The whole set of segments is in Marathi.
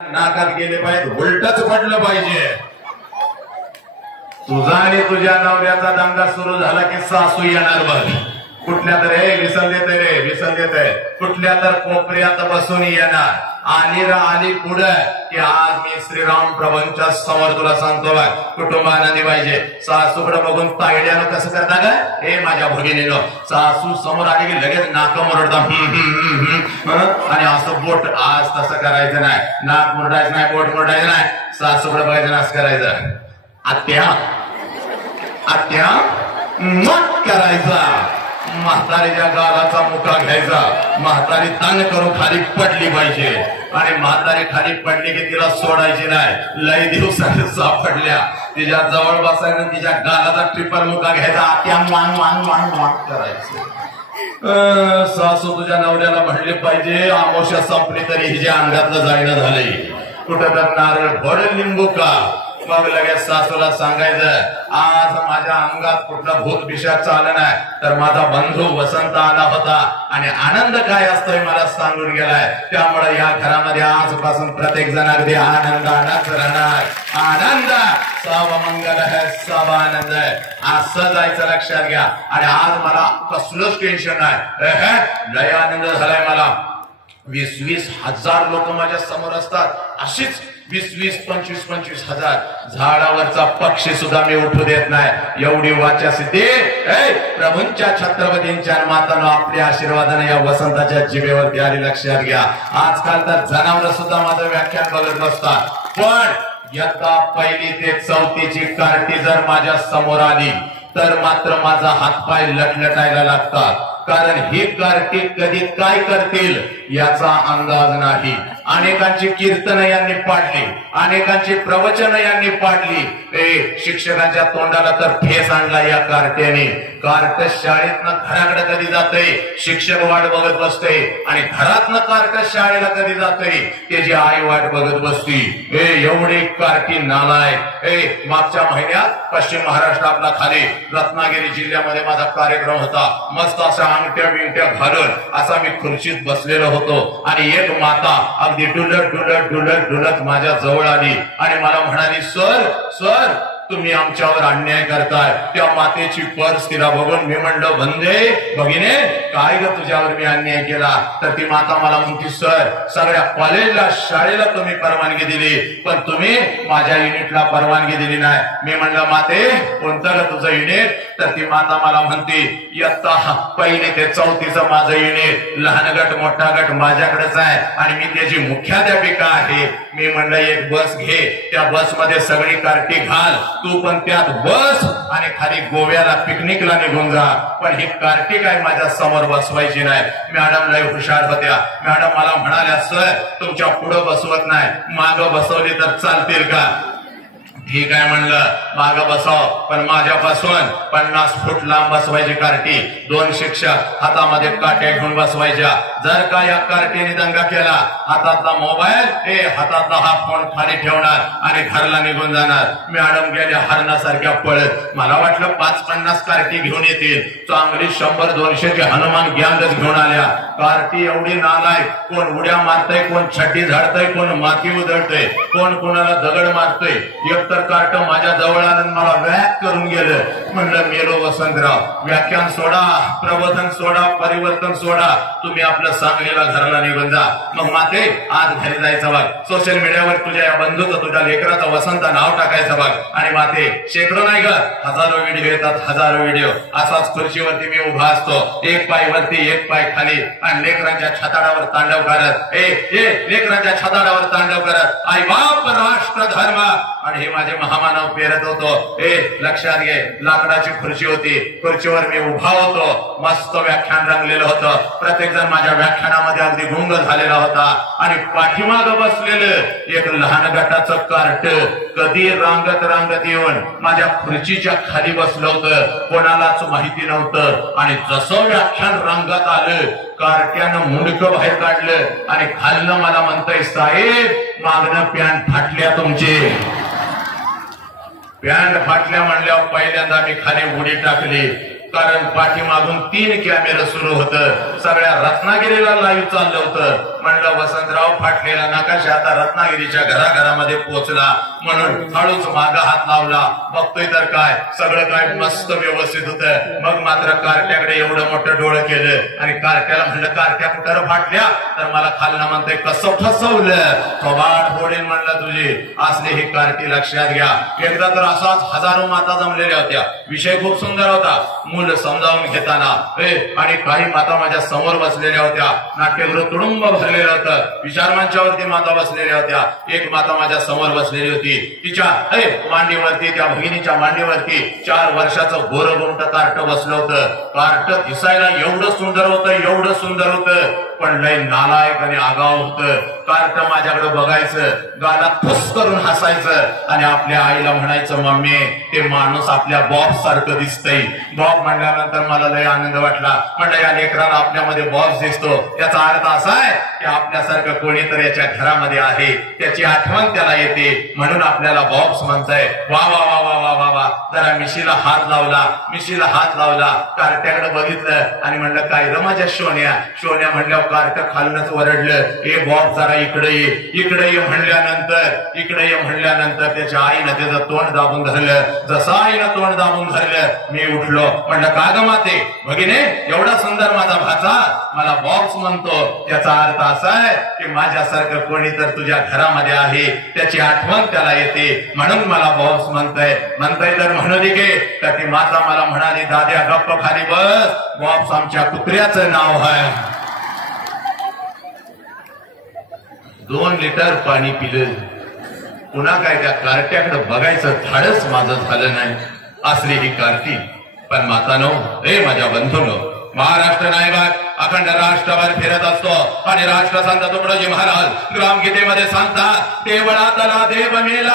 नाकात गेले पाहिजे, उलटच पडलं पाहिजे. तुझा आणि तुझ्या नवऱ्याचा दंगा सुरू झाला की सासू येणार बघ. कुठल्या तर विसल देते रे, विसल देते, कुठल्या तर कोपऱ्यात बसून येणार. आली पुढे की आज मी श्रीराम प्रभूंच्या समोर तुला सांगतो बघ, कुटुंबानंदी पाहिजे. सासूकडे बघून तायड्यानं कसं करता का, हे माझ्या भगिनीनं. सासू समोर आली की लगेच नाक मुरडता आणि असं बोट. आज तसं करायचं नाही, नाक मुरडायचं नाही, बोट मुरडायचं नाही. सासूकडे बघायचं, असं करायचं. आत्या आत्या मत करायचा. म्हातारीच्या गालाचा मुका घ्यायचा. म्हातारी ताण करून खाली पडली पाहिजे आणि म्हातारी खाली पडली की तिला सोडायची नाही. लय दिवसाने सापडल्या तिच्या जवळ बसायचं, तिच्या गालाचा ट्रिपल मुका घ्यायचा. आत्या मान मान मान मान करायचं. सासू तुझ्या नवऱ्याला म्हणले पाहिजे, आमोशा संपली तरी हिच्या अंगातलं जायनं झालंय. कुठं तर नारळ फोड, लिंबू का. मग लगेच सासूला सांगायचं, आज माझ्या अंगात कुठलं भूत पिशाच आलं नाही, तर माझा बंधू वसंत आला होता आणि आनंद काय असतोय मला सांगून गेलाय. त्यामुळे या घरामध्ये आजपासून प्रत्येक जण अगदी आनंदानच राहणार. आनंद सब मंगल है, सब आनंद आहे, असं जायचं लक्षात घ्या. आणि आज मला कसलंच टेन्शन नाही, लय आनंद झालाय मला. 20-20 हजार लोक माझ्या समोर असतात. अशीच 20-20, 25-25 हजार. झाडावरचा पक्षी सुद्धा मी उठू देत नाही. एवढी वाचा सिद्धी प्रभूंच्या छत्रपतींच्या मातानं आपल्या आशीर्वादाने या वसंताच्या जिभेवरती आली. लक्षात घ्या. आजकाल तर जनावर सुद्धा माझं व्याख्यान बघत बसतात. पण यंदा 1ली ते 4थीची कार्टी जर माझ्या समोर आली तर मात्र माझा हातपाय लटलटायला लागतात. कारण ही कार्टी कधी काय करतील याचा अंदाज नाही. अनेकांची कीर्तन यांनी पाडली, अनेकांची प्रवचन यांनी पाडली. शिक्षकांच्या तोंडाला तर ठेस आणला या कार्ट्याने. कार्ट शाळेतनं घराकडे कधी जाते, शिक्षक वाट बघत बसते, आणि घरातनं कार्ट शाळेला कधी जाते त्याची आई वाट बघत बसती. एवढी कार्टी नालाय. मागच्या महिन्यात पश्चिम महाराष्ट्र आपला खाली रत्नागिरी जिल्ह्यामध्ये माझा कार्यक्रम होता. मस्त अशा अंगठ्या बिंगट्या घालून असा मी खुर्चीत बसलेलो होतो आणि एक माता अगदी डुलत डुलत डुलत डुलत माझ्या जवळ आली आणि मला म्हणाली, सर सर तुम्ही आमच्यावर अन्याय करताय. त्या मातेची पर्स तिला बघून मी म्हणलं, वंदे भगिने काय ग तुझ्यावर मी अन्याय केला. तर ती माता मला म्हणती, सर सगळ्या कॉलेजला शाळेला तुम्ही परवानगी दिली पण तुम्ही माझ्या युनिटला परवानगी दिली नाही. मी म्हणलं, माते कोणतं ग तुझं युनिट. तर ती माता मला म्हणती, इयत्ता 1ली ते 4थीचं माझं युनिट. लहान गट मोठा गट माझ्याकडेच आहे आणि मी त्याची मुख्याध्यापिका आहे. मी म्हणलं, एक बस घे, त्या बसमध्ये सगळी कार्टी घाल, तू पण त्यात बस आणि खाली गोव्याला पिकनिकला निघून जा. पण ही कार्टी काय माझ्या समोर बसवायची नाही. मॅडम लय हुशार होत्या. मॅडम मला म्हणाल्या, सर तुमच्या पुढं बसवत नाही, मागं बसवली तर चालतील का. ठीक आहे म्हणलं, मागं बसाव, पण माझ्यापासून 50 फूट लांब बसवायची कार्टी. 2 शिक्षक हातामध्ये काट्या घेऊन बसवायच्या. जर का या कार्टीने दंगा केला, हातातला मोबाईल हातातला हा फोन खाली ठेवणार आणि घरला निघून जाणार. मॅडम गेल्या हरणासारख्या पळत. मला वाटलं 5-50 कार्टी घेऊन येतील. चांगली 100-200ची हनुमान गँगच घेऊन आल्या. कार्टी एवढी नालाय, कोण उड्या मारतय, कोण छड्डी झाडतय, कोण माती उधळतय, कोण कोणाला दगड मारतय. एकतर कार्ट माझ्या जवळ आलं मला वॅक करून गेलं. म्हणलं, मेलो वसंतराव, व्याख्यान सोडा, प्रबोधन सोडा, परिवर्तन सोडा, तुम्ही आपलं सांगलीला घराला निघून जा. मग माते आज घरी जायचं बघ. सोशल मीडियावर तुझ्या या बंधूचं, तुझ्या लेकराचा वसंत नाव टाकायचं बघ. आणि माते शेकडो नाही ग, हजारो व्हिडिओ येतात, हजारो व्हिडिओ. असाच खुर्चीवरती मी उभा असतो, एक पाय वरती एक पाय खाली, आणि लेकरांच्या छताडावर तांडव करत, लेकरांच्या छताडावर तांडव करत, आई बाप राष्ट्र धर्म, आणि हे माझे महामानव पेरत होतो. लक्षात घे, लाकडाची खुर्ची होती, खुर्चीवर मी उभा होतो. मस्त व्याख्यान रंगलेलं होतं. प्रत्येक जण माझ्या व्याख्यानामध्ये अगदी गुंग झालेला होता. आणि पाठीमागं बसलेलं एक लहान गटाचं कार्ट कधी रांगत रांगत येऊन माझ्या खुर्चीच्या खाली बसलं होतं. कोणालाच माहिती नव्हतं. आणि जसं व्याख्यान रंगात आलं, कार्ट्यानं मुंडकं बाहेर काढलं आणि खालनं मला म्हणतंय, साहेब मागणं पॅन्ट फाटल्या तुमचे. पॅन्ट फाटल्या म्हणल्यावर पहिल्यांदा मी खाली उडी टाकली. कारण पाठीमागून 3 कॅमेरा सुरू होतं. सगळ्या रत्नागिरीला लाईव्ह चाललं होतं. म्हणलं वसंतराव फाटलेला नकाशा आता रत्नागिरीच्या घराघरामध्ये पोहोचला म्हणून हळूच मागा हात लावला. बघतोय तर काय सगळं काय मस्त व्यवस्थित होतं. मग मात्र कार्ट्याकडे एवढं मोठं डोळं केलं आणि कार्ट्याला म्हणलं कार्ट्या कुठं फाटल्या तर मला खालना म्हणतोय कसं फसवलं थोबाड फोडेल म्हणलं तुझी असले ही कार्टी लक्षात घ्या. एकदा तर असाच हजारो माता जमलेल्या होत्या. विषय खूप सुंदर होता. मूल समजावून घेताना आणि काही माता माझ्या समोर बसलेल्या होत्या. नाट्यगृह तुडुंब भरलेलं होतं. विचारमंचावरती माता बसलेल्या होत्या. एक माता माझ्या समोर बसलेली होती. तिच्या मांडीवरती त्या भगिनीच्या मांडीवरती 4 वर्षाचं गोरगोमट कार्ट बसलं होतं. कार्ट दिसायला एवढं सुंदर होतं एवढं सुंदर होतं पण लय नालायक आणि आगाव होतं. कार्ट माझ्याकडे बघायचं गालात फुस करून हसायचं आणि आपल्या आईला म्हणायचं मम्मी ते माणूस आपल्या बॉब सारखं दिसतंय. बॉब म्हणल्यानंतर मला लय आनंद वाटला. म्हणलं या लेकराला आपल्यामध्ये बॉब दिसतो याचा अर्थ असा आहे की आपल्यासारखं कोणीतरी याच्या घरामध्ये आहे त्याची आठवण त्याला येते म्हणून आपल्याला बॉब्स म्हणताय. वा वा वा वा वा वा वा. जरा मिशीला हात लावला कार्ट्याकडे बघितलं आणि म्हणलं काय र माझ्या शोन्या म्हणल्यावर कार्ट खालूनच वरडलं ए बॉब जरा इकडे ये म्हणल्यानंतर त्याच्या आईनं त्याचं तोंड दाबून धरलं. जसं आईनं तोंड दाबून धरलं मी उठलो. म्हणलं का ग माते भगिने एवढा सुंदर माझा भाचा मला बॉब्स म्हणतो त्याचा अर्थ असा आहे की माझ्यासारखं कोणी तर तुझ्या घरामध्ये आहे त्याची आठवण त्याला येते म्हणून मला बॉब्स म्हणतय तर म्हणू दे गे. तर ती माता मला म्हणाली दाद्या गप्प खाली बस बॉब्स आमच्या कुत्र्याचं नाव आहे. 2 लिटर पाणी पिलं. पुन्हा काय त्या कार्ट्याकडे बघायचं धाडस माझं झालं नाही. असली ही कार्टी पण मातानो माझ्या बंधूनो महाराष्ट्र नायबाग अखंड राष्ट्रभर फिरत असतो आणि राष्ट्रसंत तुकडोजी महाराज ग्रामगीतेमध्ये सांगतात देवळातला देव मेला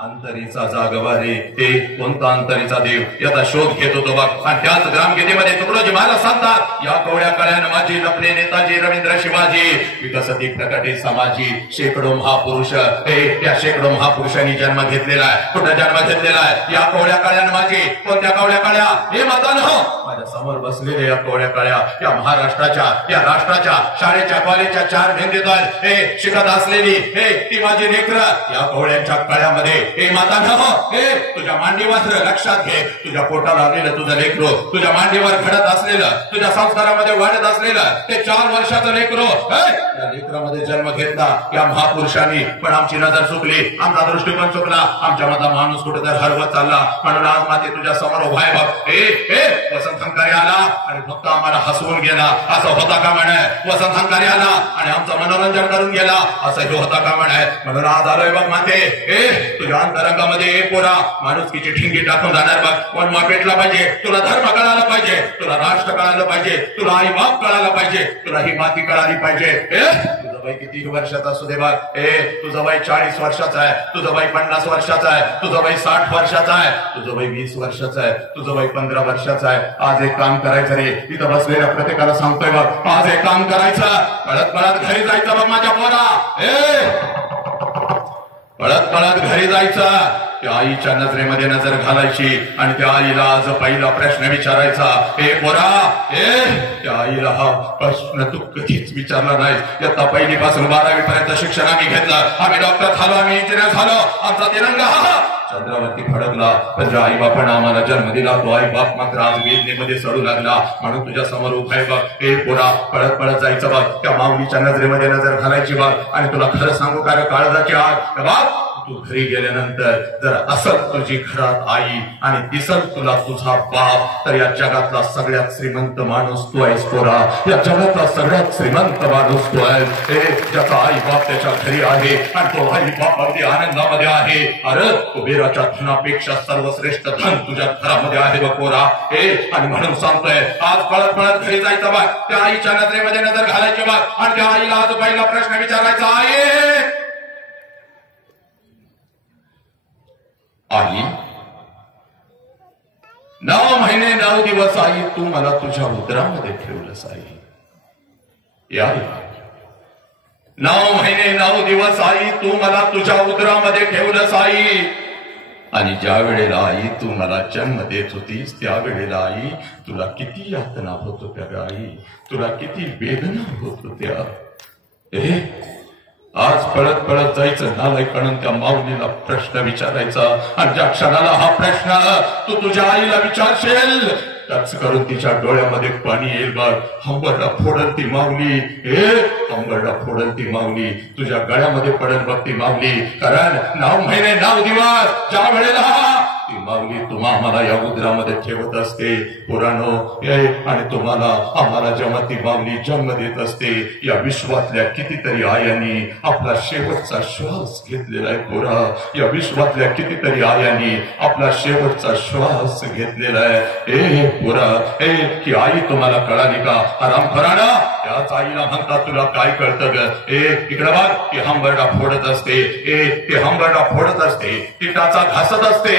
अंतरीचा जागवारे. ते कोणता अंतरीचा देव याचा शोध घेत होतो बघ. आणि त्याच ग्रामगीतेमध्ये तुकडोजी महाराज सांगतात या कवड्या कळ्यानं माझी लपले नेताजी रवींद्र शिवाजी विकसती प्रकटे समाजी. शेकडो महापुरुष त्या शेकडो महापुरुषांनी जन्म घेतलेला आहे. कुठं जन्म घेतलेला आहे या कवड्या कळ्यानं माझी. कोणत्या कवड्या कळ्या हे मातानो माझ्या समोर बसलेले या कवड्या कळ्या या महाराष्ट्राच्या या राष्ट्राच्या शाळेच्या कॉलेजच्या 4 भिंतीत शिकत असलेली ती माझी लेकरं या कवड्यांच्या कळ्यामध्ये माता तुझ्या मांडीवर लक्षात घे तुझ्या पोटाला आलेलं तुझं लेकरो तुझ्या मांडीवर घडत असलेलं तुझ्या संस्कारामध्ये वाढत असलेलं ते 4 वर्षाचं लेकरो या लेकरामध्ये जन्म घेतला या महापुरुषांनी. पण आमची नजर चुकली आमचा दृष्टिकोन चुकला आमच्या मधला माणूस कुठे तर हरवत चालला. म्हणून आज माते तुझ्या समोर उभा आहे बघ. वसंत हंकारी आला आणि फक्त आम्हाला हसवून गेला असं होता का म्हणे. वसंत हंकारी आला आणि आमचं मनोरंजन करून गेला असं हे होता का म्हणे. म्हणून आज आलोय बघ माते तुझ्या अंतरंगामध्ये पोरा माणुसकीची ठिंगी टाकून जाणार बघ. कोण पेटला पाहिजे तुला धर्म कळायला पाहिजे तुला राष्ट्र कळायला पाहिजे तुला आई बाप कळायला पाहिजे तुला ही माती कळाली पाहिजे. तुझं वय किती वर्षाचा असू दे बघ. तुझं वय 40 वर्षाचा आहे तुझं वय 50 वर्षाचा आहे तुझं वय 60 वर्षाचा आहे तुझं वय 20 वर्षाचं आहे तुझं वय 15 वर्षाचं आहे. आज एक काम करायचं रे इथं बसलेल्या प्रत्येकाला सांगतोय बघ आज एक काम करायचं पळत घरी जायचं बघ माझ्या पोरा. पळत घरी जायचं त्या आईच्या नजरेमध्ये नजर घालायची आणि त्या आईला आज पहिला प्रश्न विचारायचा पोरा त्या आईला हा प्रश्न तू कधीच विचारला नाही. इयत्ता 1ली पासून 12वी पर्यंत शिक्षण आम्ही घेतलं आम्ही डॉक्टर झालो आम्ही इंजिनियर झालो आमचा तिरंगा चंद्रावरती फडकला. पण ज्या आई बापानं आम्हाला जन्म दिला तो आई बाप मात्र आज वेदनेमध्ये सडू लागला. म्हणून तुझ्या समोर उभाय बघ पोरा पळत जायचं बघ त्या माऊलीच्या नजरेमध्ये नजर घालायची बघ. आणि तुला खरं सांगू का काळजाची आग बघ तू घरी गेल्यानंतर जर असल तुझी घरात आई आणि दिसल तुला तुझा बाप तर या जगातला सगळ्यात श्रीमंत माणूस तू आहेस पोरा. या जगातला सगळ्यात श्रीमंत माणूस तू आहेस ज्याचा आई बाप त्याच्या घरी आहे आणि तो आई बाप अगदी आनंदामध्ये आहे. अरे कुबेराच्या धनापेक्षा सर्वश्रेष्ठ धन तुझ्या घरामध्ये आहे बघ पोरा. आणि म्हणून सांगतोय आज पळत घरी जायचं बघ त्या आईच्या नजरेमध्ये नजर घालायची बघ आणि त्या आईला आज पहिला प्रश्न विचारायचा आई 9 महिने 9 दिवस आई तू मला तुझ्या उदरामध्ये ठेवलंस आई. या 9 महिने 9 दिवस आई तू मला तुझ्या उदरामध्ये ठेवलंस आई. आणि ज्या वेळेला आई तू मला जन्म देत होतीस त्यावेळेला आई तुला किती यातना होत होत्या आई तुला किती वेदना होत होत्या. आज पळत पळत जायचं नालायकानं त्या माऊलीला प्रश्न विचारायचा, आणि ज्या क्षणाला हा प्रश्न तू तुझ्या आईला विचारशील त्याच करून तिच्या डोळ्यामध्ये पाणी येईल बघ. हंबरडा फोडल ती माऊली, हंबरडा फोडल ती माऊली, तुझ्या गळ्यामध्ये पडेल बघ ती माऊली. कारण 9 महिने 9 दिवस ज्या वेळेला ती माऊली तुम्हा आम्हाला या उदरामध्ये ठेवत असते पुराणो, आणि तुम्हाला आम्हाला जेव्हा ती माऊली जन्म देत असते, या विश्वातल्या कितीतरी आयांनी आपला शेवटचा श्वास घेतलेला आहे पोरा. या विश्वातल्या कितीतरी आयांनी आपला शेवटचा श्वास घेतलेला आहे पोरा. की आई तुम्हाला कळाली का? आरामखोराना त्याच आईला म्हणतात तुला काय कळतं ग? इकडे बघ, ती हंबरडा फोडत असते, ती हंबरडा फोडत असते, ती टाचा घासत असते,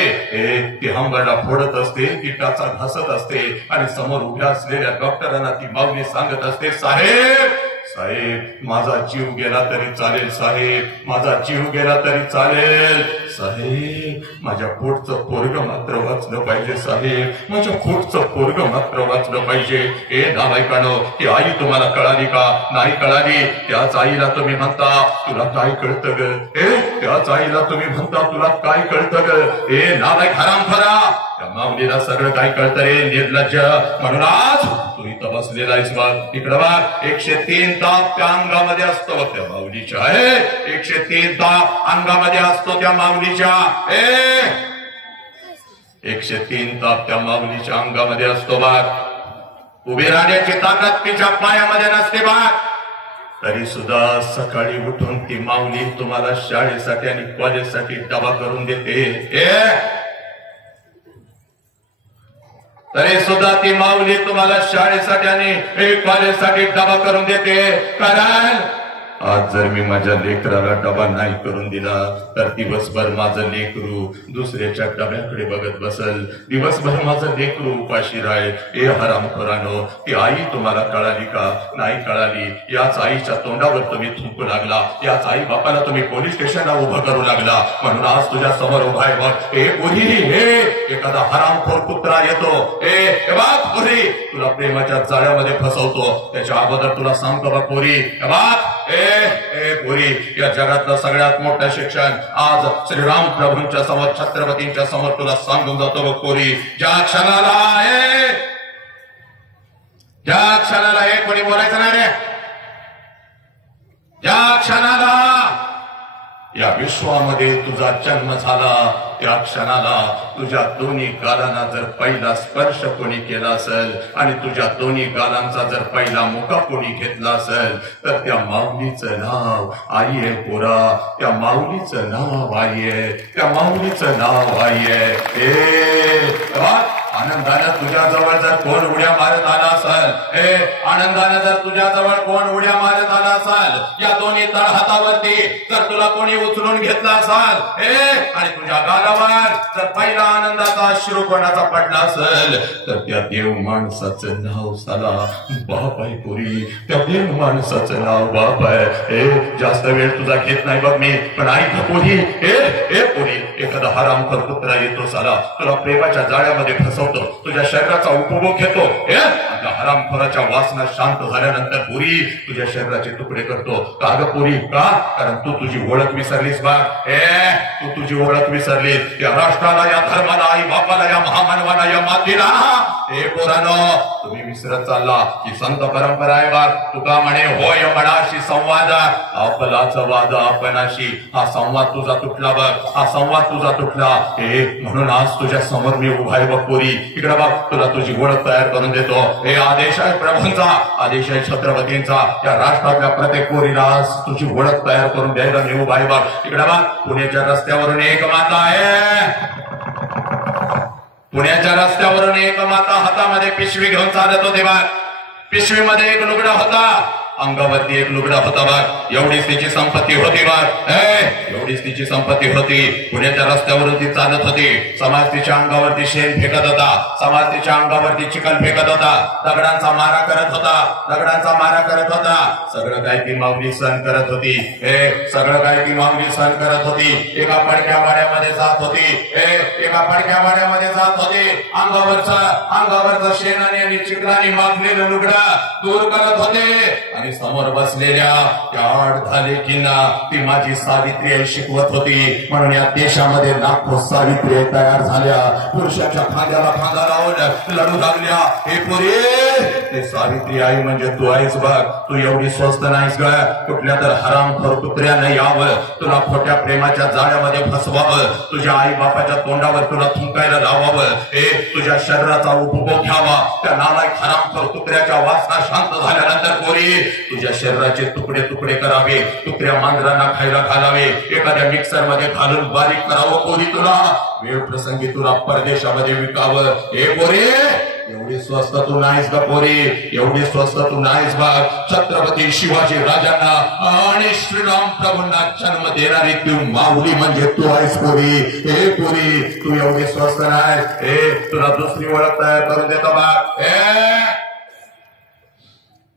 ती हंबरडा फोडत असते, ती टाचा घासत असते, आणि समोर उभ्या असलेल्या डॉक्टरांना ती माऊली सांगत असते, साहेब साहेब माझा जीव गेला तरी चालेल, साहेब माझा जीव गेला तरी चालेल, साहेब माझ्या पोटचं पोरगं मात्र वाचलं पाहिजे, साहेब माझ्या पोटचं पोरगं मात्र वाचलं पाहिजे. नालायकानो, ती आई तुम्हाला कळाली का? नाही कळाली. त्याच आईला तुम्ही म्हणता तुला काय कळतं ग? त्याच आईला तुम्ही म्हणता तुला काय कळतं ग? नालायक हरामखोरा, त्या माऊलीला सगळं काय कळतं रे निर्लज्ज. म्हणून आज तू इथं बसलेला आहेस बघ, इकडं बघ, 103 ताप त्या अंगामध्ये असतो त्या माऊलीच्या. 103 ताप अंगामध्ये असतो त्या माऊलीच्या. 103 ताप त्या माऊलीच्या अंगामध्ये असतो बघ. उभी राहण्याची ताकद तिच्या पायामध्ये नसते बघ. तरी सुद्धा सकाळी उठून ती माऊली तुम्हाला शाळेसाठी आणि कॉलेजसाठी डबा करून देते. तरी सुद्धा ती माऊली तुम्हाला शाळेसाठी आणि कॉलेजसाठी डबा करून देते. कारण आज जर मी माझ्या लेकराला डबा नाही करून दिला तर दिवसभर माझं लेकरू दुसऱ्याच्या डब्याकडे बघत बसल, दिवसभर माझं लेकरू उपाशी राहील. हरामखोरानो, ती आई तुम्हाला कळाली का? नाही कळाली. याच आईच्या तोंडावर तुम्ही थुंकू लागला, याच आई बापाला तुम्ही पोलीस स्टेशनला उभं करू लागला. म्हणून आज तुझ्या समोर उभा आहे बघ. एखादा हरामखोर कुत्रा येतो, पोरी तुला प्रेमाच्या जाळ्यामध्ये फसवतो, त्याच्या अगोदर तुला सांगतो बघ पोरी, पोरी या जगातलं सगळ्यात मोठं शिक्षण आज श्रीराम प्रभूंच्या समोर, छत्रपतींच्या समोर तुला सांगून जातो बघ पोरी. ज्या क्षणाला कोणी बोलायचं नाही रे, ज्या क्षणाला या विश्वामध्ये तुझा जन्म झाला त्या क्षणाला तुझ्या दोन्ही गालांना जर पहिला स्पर्श कोणी केला असेल आणि तुझ्या दोन्ही गालांचा जर पहिला मुका कोणी घेतला असेल तर त्या माऊलीचं नाव आई आहे पोरा. त्या माऊलीचं नाव आई आहे, त्या माऊलीचं नाव आई आहे. आनंदानं तुझ्याजवळ जर कोण उड्या मारत आला असेल, आनंदानं जर तुझ्याजवळ कोण उड्या मारत आला असेल, या दोन्ही तळहातावरती जर तुला कोणी उचलून घेतला असेल आणि तुझ्या गालावर जर पहिला आनंदाचा अश्रू कोणाचा पडला असेल तर त्या देव माणसाचं नाव साला बाप आहे पोरी. त्या देव माणसाचं नाव बाप आहे. जास्त वेळ तुझा घेत नाही बघ मी, पण ऐक पोरी, पोरी एखादा हरामखोर कुत्रा येतो साला तुला प्रेमाच्या जाळ्यामध्ये फसवतो, तुझ्या शरीराचा उपभोग घेतो, त्या हरामखोराच्या वासना शांत झाल्यानंतर पुरी तुझ्या शरीराचे तुकडे करतो. का ग पुरी? का? कारण तू तुझी ओळख विसरलीस बघ. तू तुझी ओळख विसरलीस. या राष्ट्राला, या धर्माला, आई बापाला, या महामानवाला, या मातीला पोरानो तुम्ही विसरत चालला. ही संत परंपरा आहे बघ. तुका म्हणे होय मनाशी संवाद, आपलाच वाद आपणाशी. हा संवाद तुझा तुटला बघ, हा संवाद तुझा तुटला. म्हणून आज तुझ्या समोर मी उभा आहे बघ पोरी. इकडे बघ, तुला तुझी ओळख तयार करून देतो. हे आदेश आहे प्रभूंचा, आदेश आहे छत्रपतींचा. या राष्ट्रातल्या प्रत्येक पोरीला तुझी ओळख तयार करून द्यायला मी उभा आहे बघ. इकडे बघ, पुण्याच्या रस्त्यावरून एक माता आहे, पुण्याच्या रस्त्यावरून एक माता हातामध्ये पिशवी घेऊन चालत होते बघ. पिशवीमध्ये एक लुगडा होता, अंगावरती एक लुगडा होता बघ. एवढीच तिची संपत्ती होती बघ, एवढीच तिची संपत्ती होती. पुण्याच्या रस्त्यावरून ती चालत होती. समाज तिच्या अंगावरती शेण फेकत होता, समाज तिच्या अंगावरती चिखल फेकत होता, दगडांचा मारा करत होता, दगडांचा मारा करत होता. सगळं काय ती माऊली सहन करत होती. सगळं काय ती माऊली सहन करत होती. एका पडक्या वाड्यामध्ये जात होती, एका पडक्या वाड्यामध्ये जात होती. अंगावरचं शेणाने आणि चिखलाने मागलेलं लुगडं दूर करत होते आणि आणि समोर बसलेल्या त्या 8 लेकींना ती माझी सावित्री आई शिकवत होती. म्हणून या देशामध्ये लाखो सावित्री तयार झाल्या, पुरुषाच्या खांद्याला खांदा लावून लढू लागल्या. हे पुरी, ते सावित्री आई म्हणजे तू आहेस बघ. तू एवढी स्वस्त नाहीस ग. कुठल्या तर हरामखोर कुत्र्यानं यावं, तुला खोट्या प्रेमाच्या जाळ्यामध्ये फसवावं, तुझ्या आई बापाच्या तोंडावर तुला थुंकायला लावावं, तुझ्या शरीराचा उपभोग घ्यावा. त्या नालायक हरामखोर कुत्र्याच्या वासना शांत झाल्यानंतर पोरी तुझ्या शरीराचे तुकडे तुकडे करावे, कुत्र्या मांजरांना खायला घालावे, एखाद्या मिक्सर मध्ये घालून बारीक करावं. पोरी तुला वेळ प्रसंगी तुला परदेशामध्ये विकावं. हे पोरी, एवढी स्वस्त तू नाहीस का पोरी, एवढी स्वस्त तू नाहीस बघ. छत्रपती शिवाजी राजांना आणि श्रीराम प्रभूंना जन्म देणारी तू माऊली म्हणजे तू आहेस पोरी. हे पोरी, तू एवढी स्वस्त नाहीस. तुला दुसरी ओळख तयार करून देतो बघ.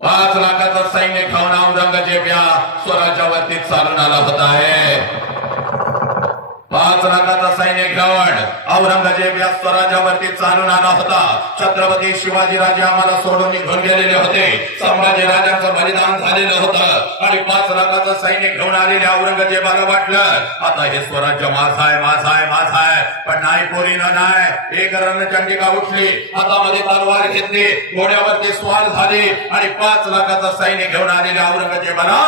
5 लाखाचं सैन्य खाऊन औरंगजेब या स्वराज्यावरती चालून आला होता. 5 लाखाचा सैन्य घेऊन औरंगजेब या स्वराज्यावरती चालून आला होता. छत्रपती शिवाजीराजे आम्हाला सोडून निघून गेलेले होते. संभाजी राजांचं बलिदान झालेलं होतं आणि 5 लाखाचं सैन्य घेऊन आलेल्या औरंगजेबाला वाटलं आता हे स्वराज्य माझं आहे, माझं आहे, माझं आहे. पण नाही पोरीनं, नाही. एक रणचंडिका उठली, हातामध्ये तलवार घेतली, घोड्यावरती स्वार झाले आणि 5 लाखाचं सैन्य घेऊन आलेल्या औरंगजेबाला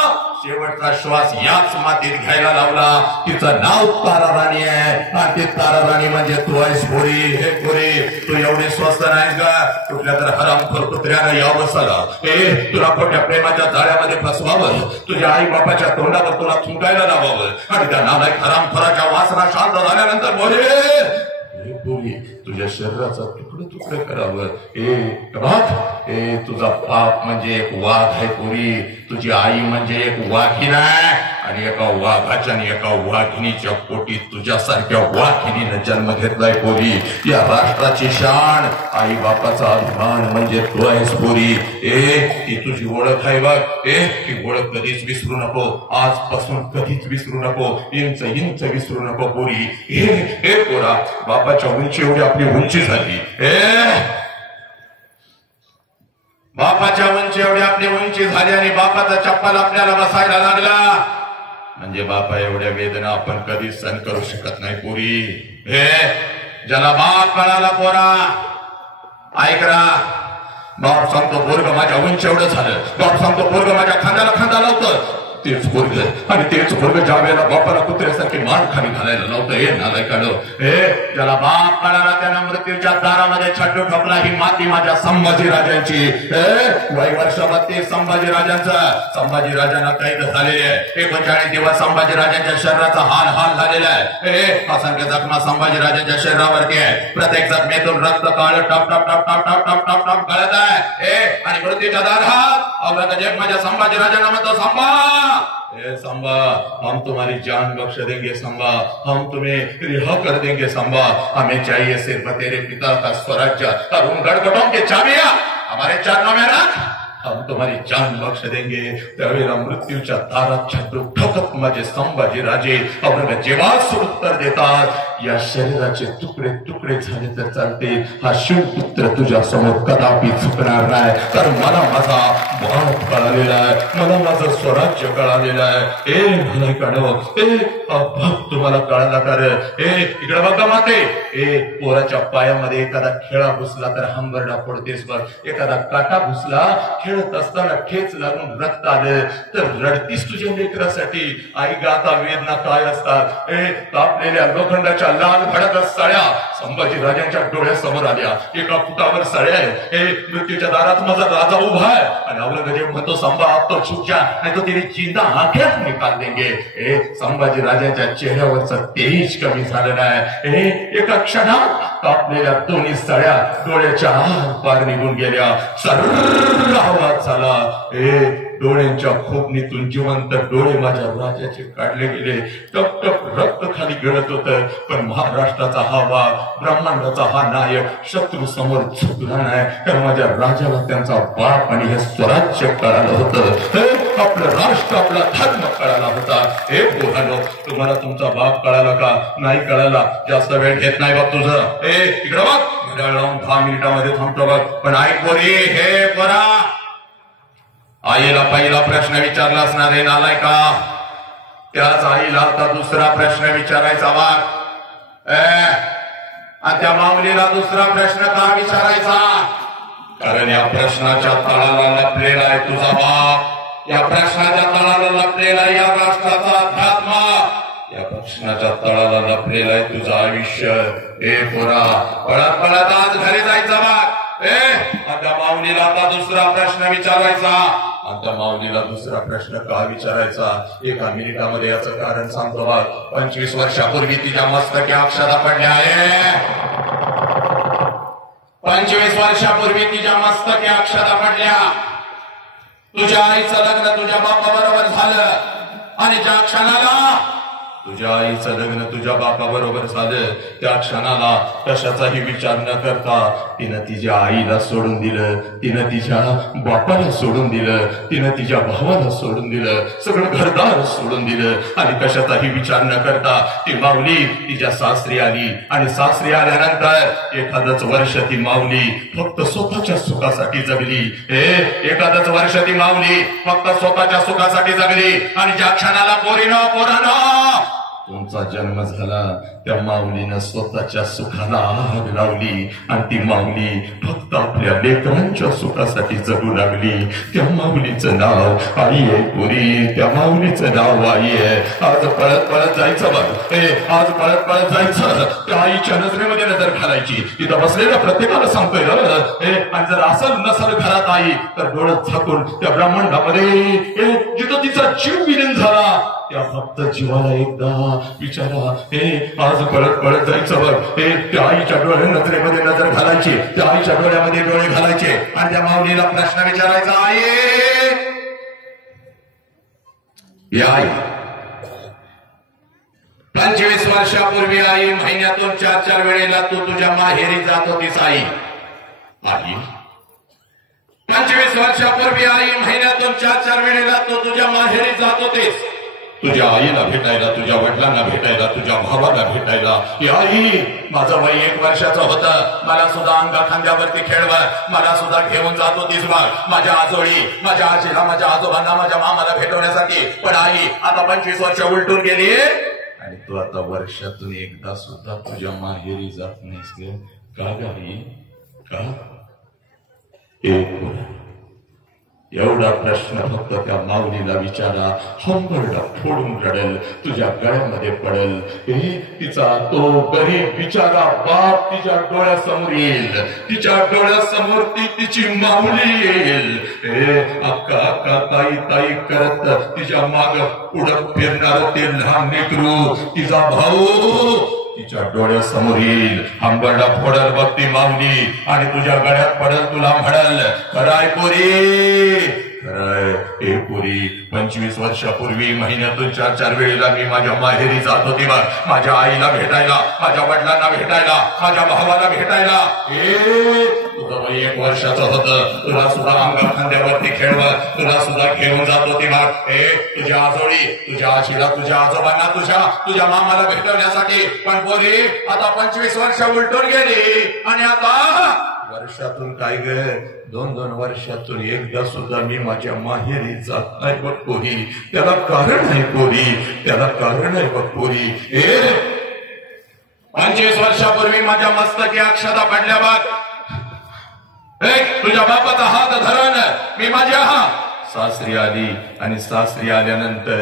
शेवटचा श्वास याच मातीत घ्यायला लावला. तिचं नाव ताराराणी आहे आणि ती ताराराणी म्हणजे तू आहेस पोरी. हे पोरी, तू एवढी स्वस्त नाहीस का. कुठल्या तर हरामखोर कुत्र्यानं यावं सला, तुला खोट्या प्रेमाच्या जाळ्यामध्ये फसवावं, तुझ्या आई बापाच्या तोंडावर तुला थुंकायला लावावं आणि त्या नालायक हरामखोराच्या वासना शांत झाल्यानंतर पोरी तुझ्या शरीराचा तुकडे तुकडे करावं. तुझा बाप म्हणजे एक वाघ आहे पोरी, तुझी आई म्हणजे एक वाघीण आहे आणि एका वाघाच्या आणि एका वाघिणीच्या पोटी तुझ्यासारख्या वाघिणीनं जन्म घेतलाय पोरी. या राष्ट्राची शान, आई बापाचा अभिमान म्हणजे तू आहेस पोरी. ही तुझी ओळख आहे बघ. ही ओळख कधीच विसरू नको, आजपासून कधीच विसरू नको, इंच इंच विसरू नको पोरी. हे पोरा, बापाच्या उंची एवढी आपली उंची झाली, बापाच्या उंची एवढी आपली उंची झाली आणि बापाचा चप्पल आपल्याला बसायला लागला म्हणजे बापा एवढ्या वेदना आपण कधीच सहन करू शकत नाही पोरी. ज्याला बाप कळाला पोरा, ऐकरा, बाप सांगतो पोरग माझ्या उंची एवढं झालं, बाप सांगतो पोरग माझ्या खांद्याला खांदा लावतं, तेच पोरग आणि तेच पोरग ज्या वेळेला बापाला कुत्र्यासारखी मान खाली घालायला लावतं. हे नालायकानं, ज्याला बाप कळाला त्यानं मृत्यूच्या दारामध्ये छड्डू ठोकला. ही माती माझ्या संभाजी राजांची. वय वर्ष 32 संभाजी राजांचं. संभाजी राजांना कैद झालेले आहे. 39 दिवस संभाजी राजांच्या शरीराचा हाल हाल झालेला आहे. असंख्य जखमा संभाजी राजांच्या शरीरावरती आहे. प्रत्येक जखमेतून रक्त काळ टप टप टप टप टप टप टप टप गळत आहे. आणि मृत्यूच्या दारात औरंगजेब माझ्या संभाजी राजांना म्हणतो, संभा, हम तुम्हारी जान बख्श देंगे संभा, हम तुम्हें रिहा कर देंगे संभा, हमें चाहिए सिर्फ तेरे पिता का स्वराज्य और उन गढ़गढ़ों के चाबियां हमारे चरणों में रख, हम तुम्हारी जान बख्श देंगे. त्यावेळेला मृत्यूच्या दारात छड्डू ठोकत माझे संभाजी राजे औरंगजेबास उत्तर देतात, या शरीराचे तुकडे तुकडे झाले तर चालते, हा शिवपुत्र तुझ्या समोर कदापि चुकणार नाही. तर मला माझा बाप कळालेला आहे, मला माझं स्वराज्य कळालेलं आहे. मला कळव, तुम्हाला कळाला कर. इकडे बघा माते, पोराच्या पायामध्ये एखादा खेळा घुसला तर हंबरडा पडतेस बघ, एखादा काटा घुसला खेळत असताना ठेच लागून रक्त आलं तर रडतीस तुझ्या लेकरासाठी. आई गाता वेदना काय असतात. तापलेल्या लोखंडाच्या लाल भडक सळ्या संभाजी राजांच्या डोळ्यासमोर आल्या. एका फुटावर सळ्या आहेत. मृत्यूच्या दारात माझा राजा उभा आहे आणि औरंगजेब म्हणतो, संभा आप तो छुप जा नहीं तो तेरी जिंदा आंखें निकाल देंगे. संभाजी राजांच्या चेहऱ्यावरचं तेज कमी झालं नाही. एका क्षणात तापलेल्या दोन्ही सळ्या डोळ्याच्या आरपार निघून गेल्या. सर्र आवाज झाला. डोळ्यांच्या खोपणीतून जिवंत डोळे माझ्या राजाचे काढले गेले. टप टप रक्त खाली गळत होतं. पण महाराष्ट्राचा हा वाघ, ब्रह्मांडाचा हा नायक शत्रू समोर झुकला नाही. तर माझ्या राजाला त्यांचा बाप आणि हे स्वराज्य कळालं होतं. आपलं राष्ट्र, आपला धर्म कळाला होता. हे बोलालो, तुम्हाला तुमचा बाप कळाला का? नाही कळाला. जास्त वेळ घेत नाही बघ तुझं. इकडं बघ, घड्याळ लावून 10 मिनिटामध्ये थांबतो बघ. पण ऐक बोरी, हे बरा आईला पहिला प्रश्न विचारला असणार आहे नालायका, त्याच आईला आता दुसरा प्रश्न विचारायचा वाघ. आणि त्या माऊलीला दुसरा प्रश्न का विचारायचा? कारण या प्रश्नाच्या तळाला लपलेला आहे तुझा बाप, या प्रश्नाच्या तळाला लपलेला आहे या राष्ट्राचा अध्यात्म, या प्रश्नाच्या तळाला लपलेला आहे तुझं आयुष्य. पोरा पळत पळत आज घरी जायचं बाग. त्या माऊलीला आता दुसरा प्रश्न विचारायचा. आणि त्या माऊलीला दुसरा प्रश्न का विचारायचा? एका मिनिटामध्ये याचं कारण सांगतो बघ. 25 वर्षापूर्वी तिच्या मस्तकी अक्षता पडल्या आहे. 25 वर्षापूर्वी तिच्या मस्तकी अक्षता पडल्या. तुझ्या आईचं लग्न तुझ्या बापाबरोबर झालं आणि ज्या क्षणाला तुझ्या आईचं लग्न तुझ्या बापाबरोबर झालं त्या क्षणाला कशाचाही विचार न करता तिनं तिच्या आईला सोडून दिलं, तिनं तिच्या बापाला सोडून दिलं, तिनं तिच्या भावाला सोडून दिलं, सगळं घरदार सोडून दिलं आणि कशाचाही विचार न करता ती माऊली तिच्या सासरी आली. आणि सासरी आल्यानंतर एखादच वर्ष ती माऊली फक्त स्वतःच्या सुखासाठी जगली. एखादच वर्ष ती माऊली फक्त स्वतःच्या सुखासाठी जगली. आणि ज्या क्षणाला पोरानं तुमचा जन्म झाला त्या माऊलीनं स्वतःच्या सुखाला आग लावली आणि ती माऊली फक्त आपल्या लेकरांच्या सुखासाठी जगू लागली. त्या माऊलीचं नाव आई आहे पुरी, त्या माऊलीचं नाव आई आहे. आज पळत पळत जायचं बघ, आज पळत पळत जायचं. त्या आईच्या नजरेमध्ये नजर घालायची. तिथं बसलेल्या प्रत्येकाला सांगतोय आणि जर असं नसल घरात आई तर डोळ्यात झाकून त्या ब्रह्मांडामध्ये जिथं तिचा जीव विलीन झाला त्या फक्त जीवाला एकदा विचारा. आज पळत पळत जायचं बघ. त्या आईच्या डोळे नजरेमध्ये नजर घालायची, त्या आईच्या डोळ्यामध्ये डोळे घालायचे आणि त्या माऊलीला प्रश्न विचारायचा. आई 25 वर्षापूर्वी आई महिन्यातून 4 वेळेला तू तुझ्या माहेरी जात होतीस. आई 25 वर्षापूर्वी आई महिन्यातून 4 वेळेला तू तुझ्या माहेरी जात होतीस. तुझ्या आईला भेटायला, तुझ्या वडिलांना भेटायला, तुझ्या भावाला भेटायला. आई माझं वय 1 वर्षाचं होतं, मला सुद्धा अंगा खांद्यावरती खेळवत मला सुद्धा घेऊन जात होतीस बघ माझ्या आजोळी, माझ्या आजीला, माझ्या आजोबांना, माझ्या मामाला भेटवण्यासाठी. पण आई आता 25 वर्ष उलटून गेली आणि तू आता वर्षातून एकदा सुद्धा तुझ्या माहेरी जात नाहीस. का आई? का? एवढा प्रश्न फक्त त्या माऊलीला विचारा. हंबरडा फोडून रडेल, तुझ्या गळ्यामध्ये पडेल. तिचा तो गरीब बिचारा बाप तिच्या डोळ्यासमोर येईल, तिच्या डोळ्यासमोर तिची माऊली येईल. अक्का अक्का ताई ताई करत तिच्या माग पुढं फिरणार ते लहान लेकरू, तिचा भाऊ तिच्या डोळ्यासमोर येईल. हंबरडा फोडल बघ ती माऊली आणि तुझ्या गळ्यात पडल, तुला म्हणल खराय पोरी, खराय हे पुरी. 25 वर्षापूर्वी महिन्यातून 4 वेळेला मी माझ्या माहेरी जात होती बघ माझ्या आईला भेटायला, माझ्या वडिलांना भेटायला, माझ्या भावाला भेटायला. तुझं वय 1 वर्षाचं होतं, तुला सुद्धा अंगा खांद्यावरती खेळवत तुला सुद्धा घेऊन जात होती बघ. तुझ्या आजोळी, तुझ्या आजीला, तुझ्या आजोबांना, तुझ्या मामाला भेटवण्यासाठी. पण पोरी आता 25 वर्ष उलटून गेली आणि आता वर्षातून काय ग 2-2 वर्षातून एकदा सुद्धा मी माझ्या माहेरी जात नाही बघ पोरी. त्याला कारण आहे पोरी, त्याला कारण आहे बघ पोरी. 25 वर्षापूर्वी माझ्या मस्तकी अक्षता पडल्या बघ. तुझ्या बापाचा हात धरण मी माझ्या सासरी आली आणि सासरी आल्यानंतर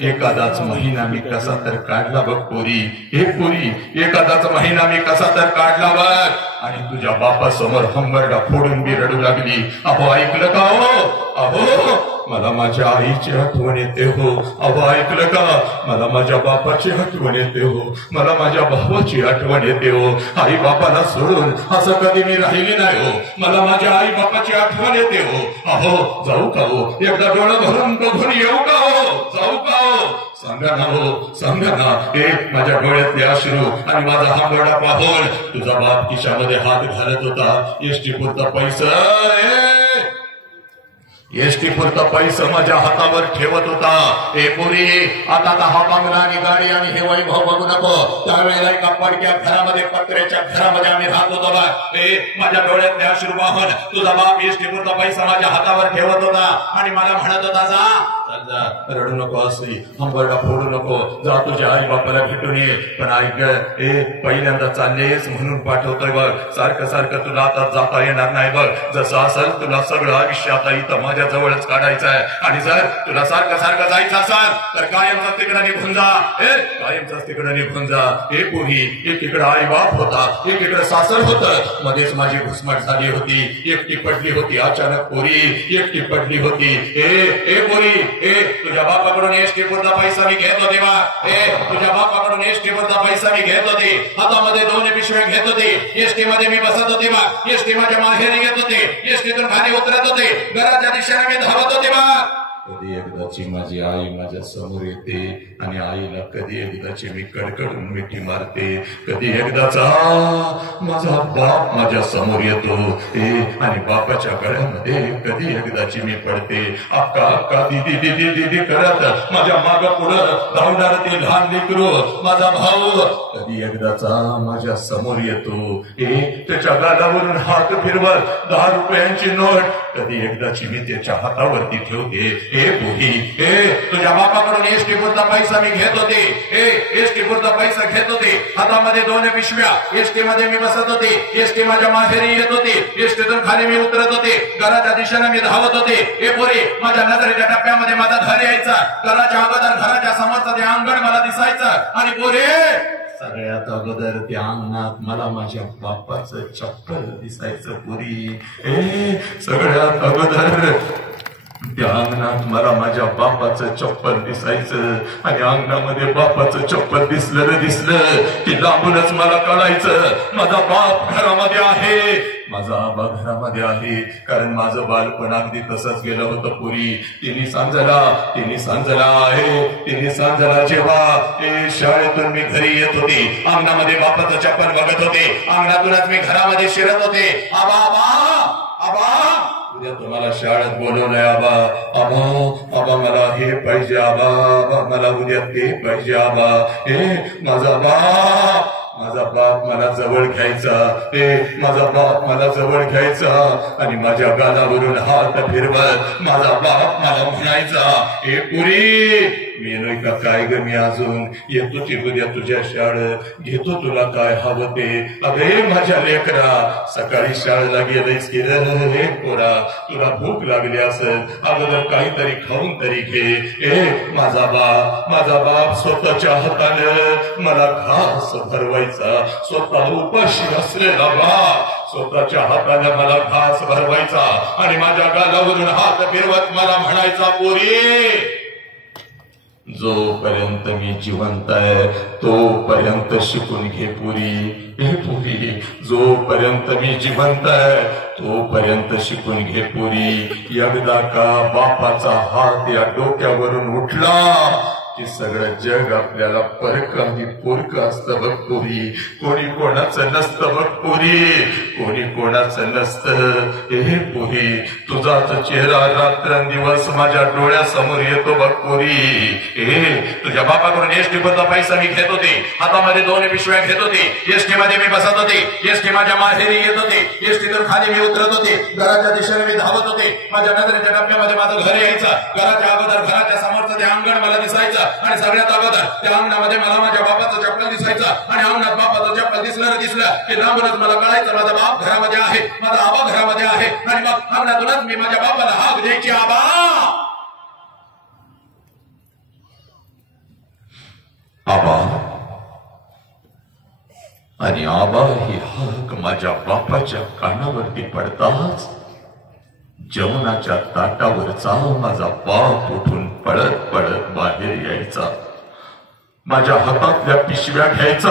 एखादाच महिना मी कसा तर काढला बघ पोरी. पोरी एखादाच महिना मी कसा तर काढला बघ. आणि तुझ्या बापासमोर हंबरडा फोडून मी रडू लागली. अहो ऐकलं का हो? अहो मला माझ्या आईची आठवण येते हो. अहो ऐकलं का? मला माझ्या बापाची आठवण येते हो. मला माझ्या भावाची आठवण येते हो. आई बापाला सोडून असं कधी मी राहिली नाही हो. मला माझ्या आई बापाची आठवण येते हो. अहो जाऊ का हो? एकदा डोळं भरून बघून येऊ का हो? जाऊ का हो? सांगा ना हो, सांगा ना. माझ्या डोळ्यातले अश्रू आणि माझा हंबरडा पाहून तुझा बाप खिशामध्ये हात घालत होता. एसटी पुरता पैसा एसटी पुरता पैसा माझ्या हातावर ठेवत होता. हे पुरी आता हा बंगला आणि गाडी आणि हे वैभव बघू नको. त्यावेळेला एका पडक्या घरामध्ये पत्र्याच्या घरामध्ये आम्ही राहत होतो बा. माझ्या डोळ्यातले अश्रू वाहून तुझा बाप एसटी पुरता पैसा माझ्या हातावर ठेवत होता आणि मला म्हणत होता जा जा रडू नको असली हंबरडा फोडू नको जा तुझ्या आई बापाला भेटून ये. पण ऐक पहिल्यांदा चाललेस म्हणून पाठवतोय बघ. सारखं सारखं तुला आता जाता येणार नाही बघ. जसं असेल तुला सगळं आयुष्य आता इथं माझ्या जवळच काढायचं आहे. आणि जर तुला सारखं सारखं जायचं असेल तर कायमचा तिकडे निघून जा. कायमचाच तिकडे निघून जा. एक पोही एकीकडे आई बाप होता एकीकडे सासर होतं. मध्येच माझी घुसमट झाली होती. एकटी पडली होती अचानक पोरी एकटी पडली होती. ए पोरी तुझ्या बापाकडून एसटी पुरता पैसा मी घेत होते बा. तुझ्या बापाकडून एसटी पुरता पैसा मी घेत होते. हातामध्ये 2 पिशव्या घेत होते. एसटी मध्ये मी बसत होते बा. एसटी माझ्या माहेरी येत होते. एसटीतून खाली उतरत होते. घराच्या दिशेने मी धावत होते बा. कधी एकदाची माझी आई माझ्या समोर येते आणि आईला कधी एकदाची मी कडकडून मिठी मारते. कधी एकदाचा माझा बाप माझ्या समोर येतो आणि बापाच्या गळ्यामध्ये कधी एकदाची मी पडते. अक्का अक्का दीदी दीदी दीदी करत माझ्या माग पुढं धावणार ते लहान लेकरू माझा भाऊ कधी एकदाचा माझ्या समोर येतो. त्याच्या गालावरून हात फिरवत 10 रुपयांची नोट कधी एकदाची मी त्याच्या हातावरती ठेवते. तुझ्या बापाकडून एसटी पुरता पैसा मी घेत होते. एसटी पुरता पैसा घेत होते. हातामध्ये 2 पिशव्या. एसटी मध्ये मी बसत होते. एसटी माझ्या माहेरी येत होते. एसटीतून खाली मी उतरत होते. घराच्या दिशेने मी धावत होते. हे पोरे माझ्या नजरेच्या टप्प्यामध्ये माझा घर यायचा. घराच्या अगोदर घराच्या समोरचं ते अंगण मला दिसायचं. आणि पोरे सगळ्यात अगोदर त्या अंगणात मला माझ्या बापाचं चप्पल दिसायचं. पुरी सगळ्यात अगोदर त्या अंगणात मला माझ्या बापाचं चप्पल दिसायचं. आणि अंगणामध्ये बापाचं चप्पल दिसलं की लांबूनच मला कळायचं माझा बाप घरामध्ये आहे. माझा आबा घरामध्ये आहे. कारण माझं बालपण अगदी तसंच गेलं होतं. पुरी तिने सांजला जेव्हा शाळेतून मी घरी येत होते अंगणामध्ये बापाचं चप्पल बघत होते. अंगणातूनच मी घरामध्ये शिरत होते. आबा आबा आबा उद्या तुम्हाला शाळेत बोलवलंय. आबा आबा आबा मला हे पाहिजे. आबा मला उद्या ते पाहिजे. आबा माझा बाप मला जवळ घ्यायचा. माझा बाप मला जवळ घ्यायचा आणि माझ्या गालावरून हात फिरवत माझा बाप मला म्हणायचा पुरी मी येतोय का काय ग. मी अजून येतो की उद्या तुझ्या शाळेत घेतो तुला काय हवं ते. अरे माझ्या लेकरा सकाळी शाळेला गेलेस की रे पोरा तुला भूक लागली असेल अगोदर काहीतरी खाऊन तरी घे. माझा बाप स्वतःच्या हाताने मला घास भरवायचा. स्वतः उपाशी असलेला बाप स्वतःच्या हाताने मला घास भरवायचा आणि माझ्या गालावरून हात फिरवत मला म्हणायचा पोरी जोपर्यंत मी जिवंत आहे तोपर्यंत शिकून घे पुरी. जोपर्यंत मी जिवंत आहे तोपर्यंत शिकून घे पुरी. एकदा का बापाचा हात या डोक्यावरून उठला की सगळं जग आपल्याला परक आणि पोरक असतं बघ पुरी. कोणी कोणाचं नसतं बघ पुरी. कोणी कोणाचं नसतं. पुरी तुझाच चेहरा रात्रंदिवस माझ्या डोळ्यासमोर येतो बघ पुरी. तुझ्या बापाकडून एसटी पुरता पैसा मी घेत होते. हातामध्ये 2 पिशव्या घेत होते. एसटी मध्ये मी बसत होते. एसटी माझ्या माहेरी येत होते. एसटीतून खाली मी उतरत होते. घराच्या दिशेने मी धावत होते. माझ्या नजरेच्या टप्प्यामध्ये माझं घर यायचं. घराच्या अगोदर घराच्या समोरचं ते अंगण मला दिसायचं. आणि सगळ्यात अगोदर त्या अंगणामध्ये मला माझ्या बापाचं चप्पल दिसायचं. आणि अंगणात बापाचं चप्पल दिसलं की लांबूनच मला कळायचं माझा बाप घरामध्ये आहे. माझा आबा घरामध्ये आहे. आणि मग अंगणातूनच मी माझ्या बापाला हाक द्यायची आबा आबा. आणि आबा ही हाक माझ्या बापाच्या कानावरती पडताच जेवणाच्या ताटावरचा माझा बाप उठून पळत पळत बाहेर यायचा. माझ्या हातातल्या पिशव्या घ्यायचा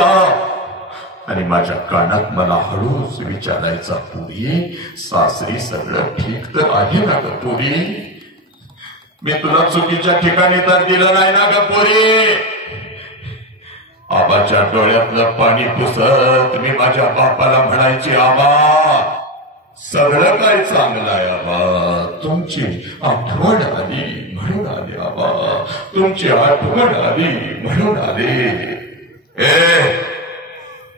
आणि माझ्या कानात मला हळूच विचारायचा पुरी सासरी सगळं ठीक तर आहे ना ग पुरी. मी तुला चुकीच्या ठिकाणी तर दिलं नाही ना ग पुरी. आबाच्या डोळ्यातलं पाणी पुसत मी माझ्या बापाला म्हणायची आबा सगळं काय चांगलं आहे आबा. तुमची आठवण आली म्हणून आले आबा. तुमची आठवण आली म्हणून आले.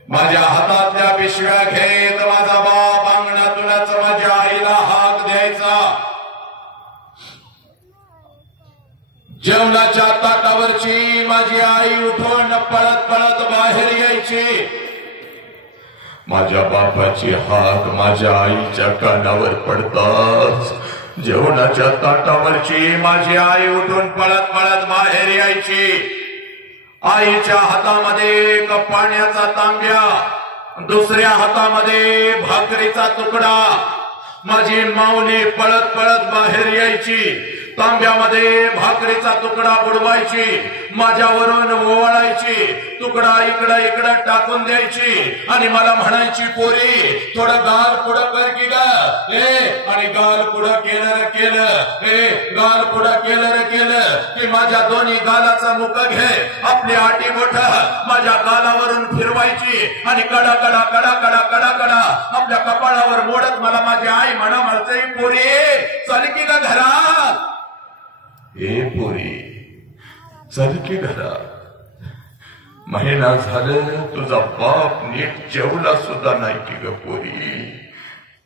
माझ्या हातातल्या पिशव्या घेत माझा बाप अंगणातूनच माझ्या आईला हाक द्यायचा. जेवणाच्या ताटावरची माझी आई उठून पळत पळत बाहेर यायची. माझ्या बापाची हाक माझ्या आईच्या कानावर पडताच जेवणाच्या ताटावरची माझी आई उठून पळत पळत बाहेर यायची. आईच्या हातामध्ये एक पाण्याचा तांब्या, दुसऱ्या हातामध्ये भाकरीचा तुकडा. माझी माऊली पळत पळत बाहेर यायची. तांब्यामध्ये भाकरीचा तुकडा बुडवायची, माझ्यावरून ओवाळायची, तुकडा इकडं इकडं टाकून द्यायची आणि मला म्हणायची, पोरी थोडं गाल पुढं कर की ग. आणि गाल पुढं केलं गाल पुढं केलं की माझ्या दोन्ही गालाचा मुख घे, आपली आटी बोट माझ्या गालावरून फिरवायची आणि कडा कडा कडा कडा कडा कडा आपल्या कपाळावर मोडत मला माझी आई म्हणते, पोरी चल की ग घरात. पोरी चल की घरात. महिना झालं तुझा बाप नीट जेवला सुद्धा नाही की ग पोरी.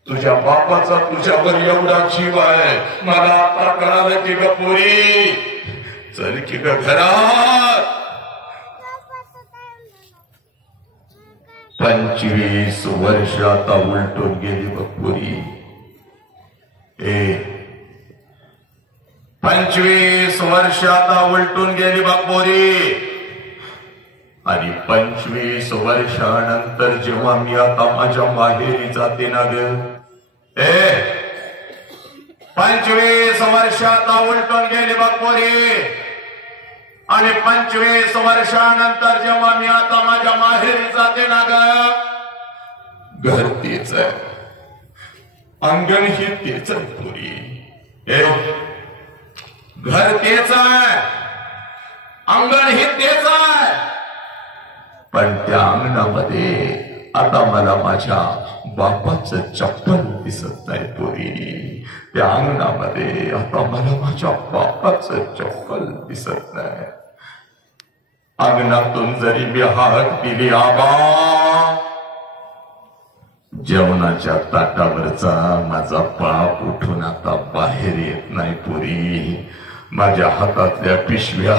तुझ्या बापाचा तुझ्यावर एवढा जीव आहे, मला आता कळालं की ग पोरी. चल की ग घरात. 25 वर्ष आता उलटून गेली बघ पोरी. 25 वर्ष आता उलटून गेली बघ पोरी. आणि 25 वर्षानंतर जेव्हा मी आता माझ्या माहेरी जाते ना ग, 25 वर्ष आता उलटून गेली बघ पोरी. आणि 25 वर्षानंतर जेव्हा मी आता माझ्या माहेरी जाते ना ग, घर तेच आहे, अंगण ही तेच आहे पोरी. घर तेच आहे, अंगण ही तेच आहे, पण त्या अंगणामध्ये आता मला माझ्या बापाचं चप्पल दिसत नाही पोरी. त्या अंगणामध्ये आता मला माझ्या बापाचं चप्पल दिसत नाही. अंगणातून जरी मी हाक दिली आबा, जेवणाच्या ताटावरचा माझा बाप उठून आता बाहेर येत नाही पोरी. माझ्या हातातल्या पिशव्या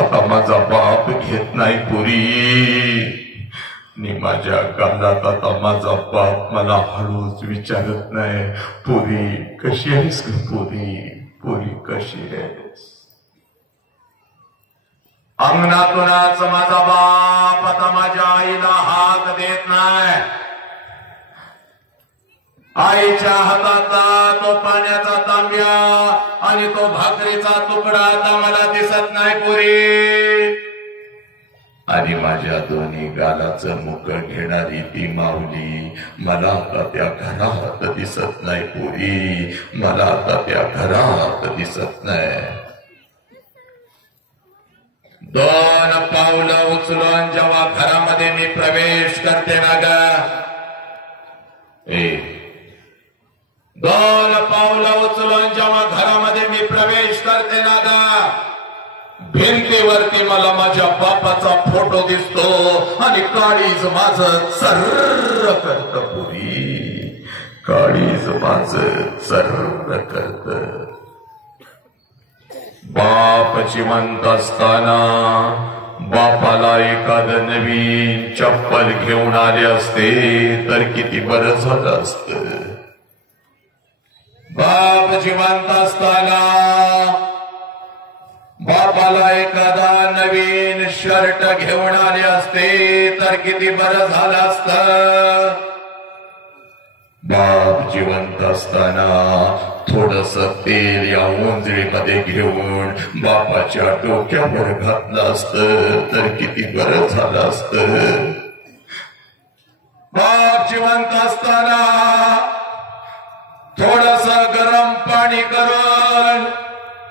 आता माझा बाप घेत नाही पोरी. नि माझ्या गालात आता माझा बाप मला हळूच विचारत नाही, पोरी कशी आहेस ग पोरी, पोरी कशी आहेस. अंगणातूनच माझा बाप आता माझ्या आईला हाक देत नाही. आईच्या हातातला तो पाण्याचा तांब्या आणि तो भाकरीचा तुकडा आता मला दिसत नाही पोरी. आणि माझ्या दोन्ही गालाचं मुख घेणारी ती माऊली मला आता त्या घरात दिसत नाही पोरी. मला आता त्या घरात दिसत नाही. 2 पावलं उचलून जेव्हा घरामध्ये मी प्रवेश करते ना ग, 2 पावलं उचलून जेव्हा घरामध्ये मी प्रवेश करते ना ग, भिंतीवरती मला माझ्या बापाचा फोटो दिसतो आणि काळीज माझं सर्र करत पुरी. काळीज माझं सर्र करत. बाप जिवंत असताना बापाला एखादं नवीन चप्पल घेऊन आले असते तर किती बरं झालं असतं. बाप जिवंत असताना बापाला एखादा नवीन शर्ट घेऊन आले असते तर किती बरं झालं असतं. बाप जिवंत असताना थोडस तेल या ओंजळीमध्ये घेऊन बापाच्या डोक्यावर घातलं असतं तर किती बरं झालं असतं. बाप जिवंत असताना थोडस गरम पाणी करून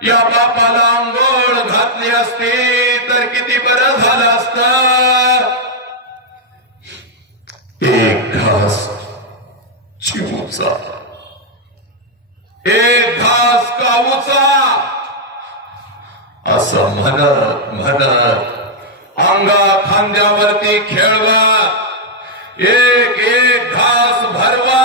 या बापाला आंघोळ घातली असते तर किती बरं झालं असतं. एक घास चिवचा म्हणत म्हणत अंगा खांद्यावरती खेळवा, एक एक घास भरवा.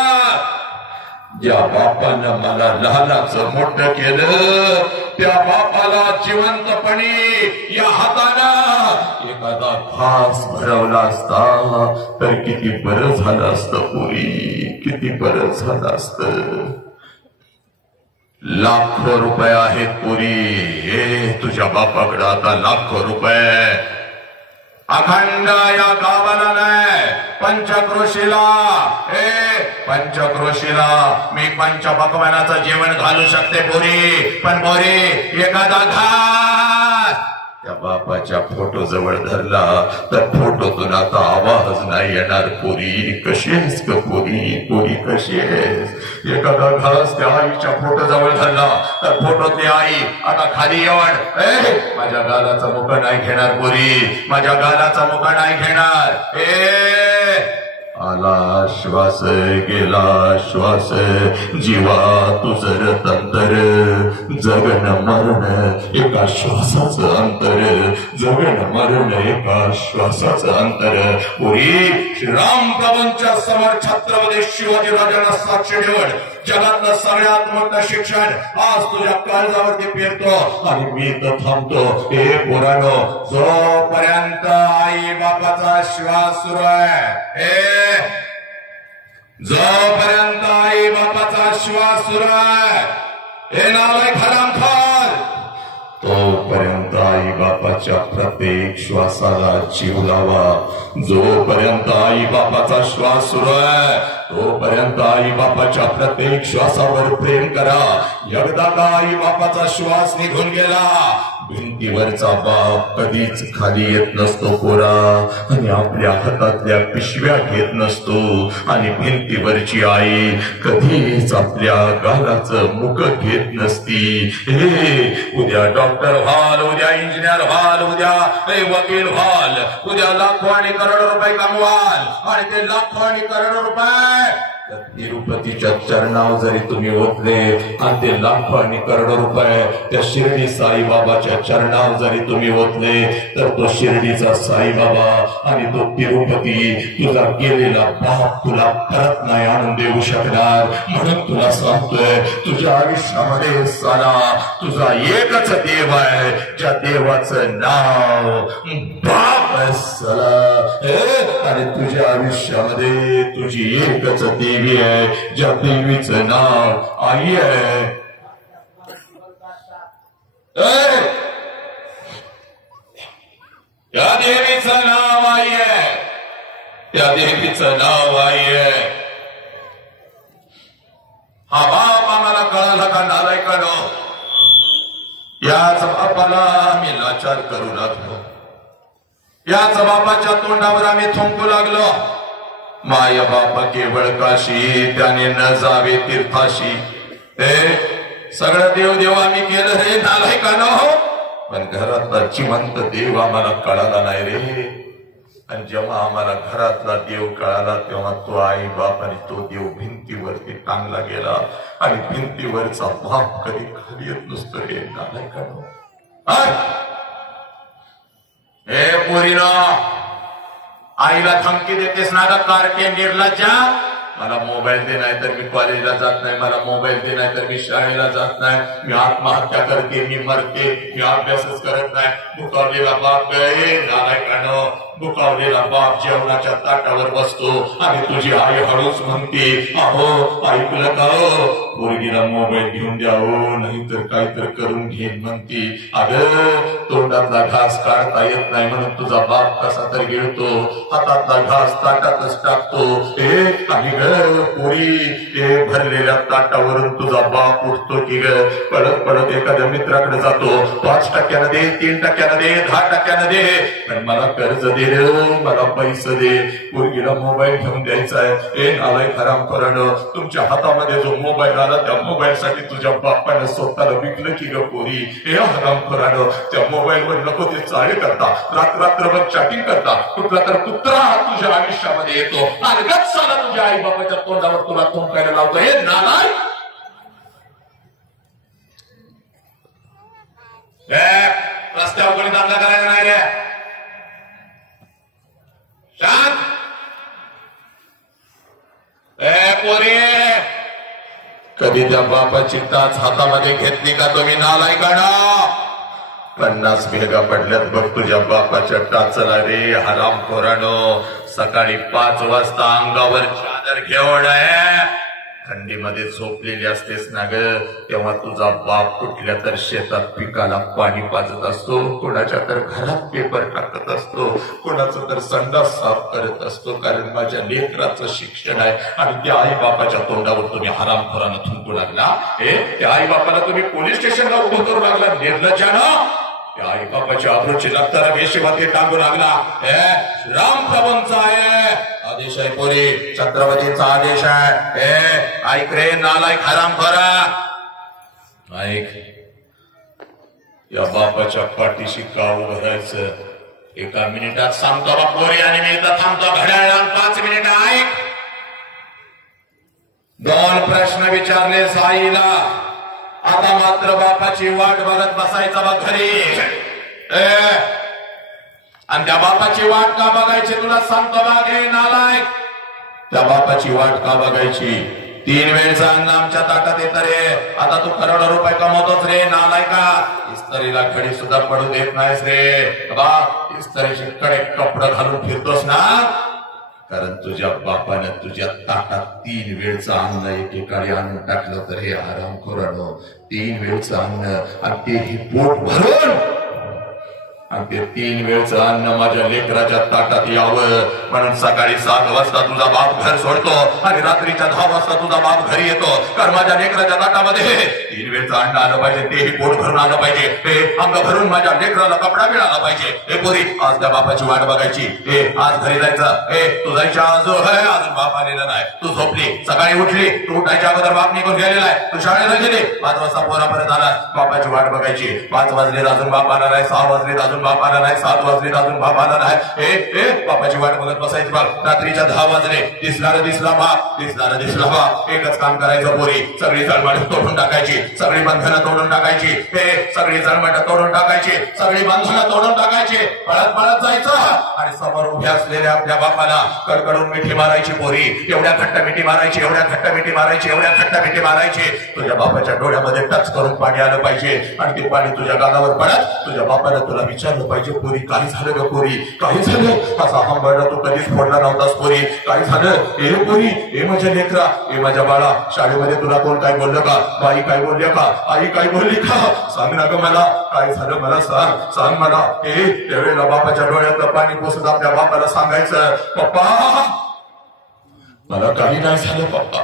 ज्या बापानं मला लहानाचं मोठं केलं त्या बापाला जिवंतपणी या हातानं एखादा घास भरवला असता तर किती बरं झालं असतं पुरी, किती बरं झालं असतं. लाखो रुपये आहेत पुरी, हे तुझ्या बापाकडे आता लाखो रुपये. अखंड या गावाला नाही, पंचक्रोशीला, पंचक्रोशीला मी पंचपक्वानाचं जेवण घालू शकते पोरी, पण पोरी एखादा घास त्या बापाच्या फोटो जवळ धरला तर फोटोतून आता आवाज नाही येणार. पोरी कशी आहेस ग पोरी, पोरी कशी आहेस. एखादा घास त्या आईच्या फोटो जवळ धरला तर फोटोतली आई आता खाली येऊन माझ्या गालाचा मुका नाही घेणार पोरी, माझ्या गालाचा मुका नाही घेणार. आला श्वास गेला श्वास, जीवा तुझर तंतर, जगन मरण एका श्वासाचं अंतर, जगन मरण एका श्वासाचं अंतर. पुरी श्रीराम प्रभूंच्या समोर छत्रपती शिवाजी राजांना साक्ष ठेवून जगातलं सगळ्यात मोठं शिक्षण आज तुझ्या काळजावरती पेरतो आणि मी तर थांबतो. हे पोरानो, जोपर्यंत आई बापाचा श्वास सुरू आहे, जोपर्यंत आई बापाचा श्वास सुरू आहे, हे नालायक हरामखोर, तोपर्यंत आई बापाच्या प्रत्येक श्वासाला जीव लावा. जोपर्यंत आई बापाचा श्वास सुरू आहे तोपर्यंत आई बापाच्या प्रत्येक श्वासावर प्रेम करा. एकदा का आई बापाचा श्वास निघून गेला, भिंतीवरचा बाप कधीच खाली येत नसतो पोरा, आणि आपल्या हातातल्या पिशव्या घेत नसतो, आणि भिंतीवरची आई कधीच आपल्या गालाचं मुख घेत नसती. हे उद्या डॉक्टर व्हाल, उद्या इंजिनियर व्हाल, उद्या वकील व्हाल, उद्या लाखो आणि करोडो रुपये कमवाल, आणि ते लाखो आणि करोडो रुपये तिरुपतीच्या चरणावर जरी तुम्ही ओतले आणि ते लाखो आणि करोडो रुपये त्या शिर्डी साईबाबाच्या चरणावर जरी तुम्ही ओतले तर तो शिर्डीचा साईबाबा आणि तो तिरुपती तुझा गेलेला बाप तुला परत नाही आणून देऊ शकणार. म्हणून तुला सांगतोय, तुझ्या आयुष्यामध्ये साला तुझा एकच देव आहे, ज्या देवाचं नाव बाप असला, आणि तुझ्या आयुष्यामध्ये तुझी एकच देवी आहे, ज्या देवीचं नाव आई आहे. त्या देवीचं नाव आई आहे, त्या देवीचं नाव आई आहे. हा बाप आम्हाला कळाला का नालायकानो? याच बापाला आम्ही लाचार करू लागलो, याच बापाच्या तोंडावर आम्ही थुंकू लागलो. माय बाप केवळ काशी, त्याने न जावे तीर्थाशी. ते सगळं देव आम्ही केलं रे नालायकानो, पण घरातला जिवंत देव आम्हाला कळाला नाही रे. आणि जेव्हा आम्हाला घरातला देव कळाला तेव्हा तो आई बाप आणि तो देव भिंतीवरती टांगला गेला, आणि भिंतीवरचा बाप कधी खाली येत नसतो रे नालायकानो. हे पोरीनो, आईला धमकी देतेस ना ग कारके निर्लज्जा? मला मोबाईल दे नाही तर मी कॉलेजला जात नाही, मला मोबाईल दे नाही तर मी शाळेला जात नाही, मी आत्महत्या करते, मी मरते, मी अभ्यासच करत नाही. दुखावलेला बाप नालायकानो, दुखावलेला बाप जेवणाच्या ताटावर बसतो आणि तुझी आई हळूच म्हणते, अहो ऐकलं का हो, पोरगीला मोबाईल घेऊन द्यावं नाहीतर काहीतरी करून घेईन म्हणती. अगं तोंडातला घास काढता येत नाही म्हणून तुझा बाप कसा तर गिळतो, हातातला घास ताटातच टाकतो. आणि ग पोरी, ते भरलेल्या ताटावरून तुझा बाप उठतो की ग पडत पडत एखाद्या मित्राकडे जातो, 5% दे, 3% दे, 10% दे, पण मला कर्ज दे रे, मला पैसे दे, पोरगीला मोबाईल घेऊन द्यायचा आहे. हे नालायक हरामखोरानं, तुमच्या हातामध्ये जो मोबाईल आला त्या मोबाईल साठी तुझ्या बापानं स्वतःला विकलं की ग पोरी. हे हरामखोरानं, त्या मोबाईल वर नको ते चाळे करता, रात्रभर चॅटिंग करता, कुठला तर कुत्रा तुझ्या आयुष्यामध्ये येतो आणि गच्चाला तुझ्या आई बापाच्या तोंडावर तुला थुंकायला लावतो. हे नालायक, रस्त्यावर कोणी दांडा करायला नाही रे. शांत. पोरी, कधी त्या बापाची टाच हातामध्ये घेतली का तुम्ही नालायकांनो? 50 भेगा पडल्यात बघ तुझ्या बापाच्या टाचला रे हरामखोरानो. सकाळी 5 वाजता अंगावर चादर घेऊन थंडीमध्ये झोपलेली असतेस ना ग, तेव्हा तुझा बाप कुठल्या तर शेतात पिकाला पाणी पाजत असतो, कोणाच्या तर घरात पेपर टाकत असतो, कोणाचं तर संडास साफ करत असतो. कारण माझ्या लेकराचं शिक्षण आहे. आणि त्या आई बापाच्या तोंडावर तुम्ही हरामखोरानं थुंकू लागला. त्या आई बापाला तुम्ही पोलीस स्टेशनला उभं करू लागला निर्लज्जानं. त्या आई बापाच्या आबरूची लागताना वेशीमध्ये टांगू लागला. रामप्रभूंचा आहे आदेश आहे पोरी, छत्रपतींचा आदेश आहे. ऐक रे नालायक हरामखोरा, ऐक. या बापाच्या पाठीशी का उभं राहायचं? 1 मिनिटात सांगतो बा पोरी, आणि मी इथं थांबतो घड्याळ 5 मिनिटं. ऐक. 2 प्रश्न विचारले आईला. आता मात्र बापाची वाट बघत बसायचा बघ घरी. आणि त्या बापाची वाट का बघायची तुला सांगतो बा गे नालायक. त्या बापाची वाट का बघायची? 3 वेळचं अन्न आमच्या ताटात येत रे. आता तू करोडो रुपये कमवतोच रे नालायका. इस्त्रीला घडी सुद्धा पडू देत नाहीस रे बा. इस्त्रीचे कडे कपडे घालून फिरतोस ना, कारण तुझ्या बापानं तुझ्या ताटात 3 वेळचं अन्न एकेकाळी आणून टाकलं तर हे हरामखोरानो. 3 वेळचं अन्न, आणि तेही पोट भरून. आणि ते 3 वेळचं अन्न माझ्या लेकराच्या ताटात यावं म्हणून सकाळी 7 वाजता तुझा बाप घर सोडतो आणि रात्रीच्या 10 वाजता तुझा बाप घरी येतो. कारण माझ्या लेकराच्या ताटामध्ये 3 वेळचं अन्न आलं पाहिजे, तेही पोट भरून आलं पाहिजे. हे अंग भरून माझ्या लेकराला कपडा मिळाला पाहिजे. हे पोरी, आज त्या बापाची वाट बघायची. हे आज घरी जायचं. तू जायच्या अजून बाप आलेला नाही. तू झोपली, सकाळी उठली, तू उठायच्या अगोदर बाप निघून गेलेला आहे. तू शाळेला गेली, 5 वाजता पोरापर्यंत आला, बापाची वाट बघायची. 5 वाजले अजून बाप आला नाही, 6 वाजले अजून बाप आला नाही, 7 वाजले अजून बाप आला नाही. बापाची वाट बघत बसायची बघ. रात्रीच्या 10 वाजले, दिसला बाप. एकच काम करायचं पोरी, सगळी जळमाट तोडून टाकायची, सगळी बंधनं तोडून टाकायची. सगळी जळमाट तोडून टाकायची, सगळी बंधनं तोडून टाकायची. पळत जायचं आणि समोर उभ्या असलेल्या आपल्या बापाला कडकडून मिठी मारायची पोरी. एवढ्या घट्ट मिठी मारायची, एवढ्या घट्ट मिठी मारायची, एवढ्या घट्ट मिठी मारायची. तुझ्या बापाच्या डोळ्यामध्ये टच करून पाणी आलं पाहिजे. आणि ते पाणी तुझ्या गालावर पडत तुझ्या बापाला तुला विचारलं पाहिजे, पोरी काय झालं ग पोरी, काय झालं? असा हंबरडा तू कधीच फोडला नव्हतास पोरी, काय झालं? पोरी, माझ्या लेकरा, माझ्या बाळा, शाळेमध्ये तुला कोण काय बोललं का? बाई काय बोलल्या का? आई काय बोलली का? सांग ना ग मला, काय झालं मला सांग मला. त्यावेळेला बापाच्या डोळ्यातलं पाणी पोसत आपल्या बापाला सांगायचं, पप्पा मला काही नाही झालं पप्पा,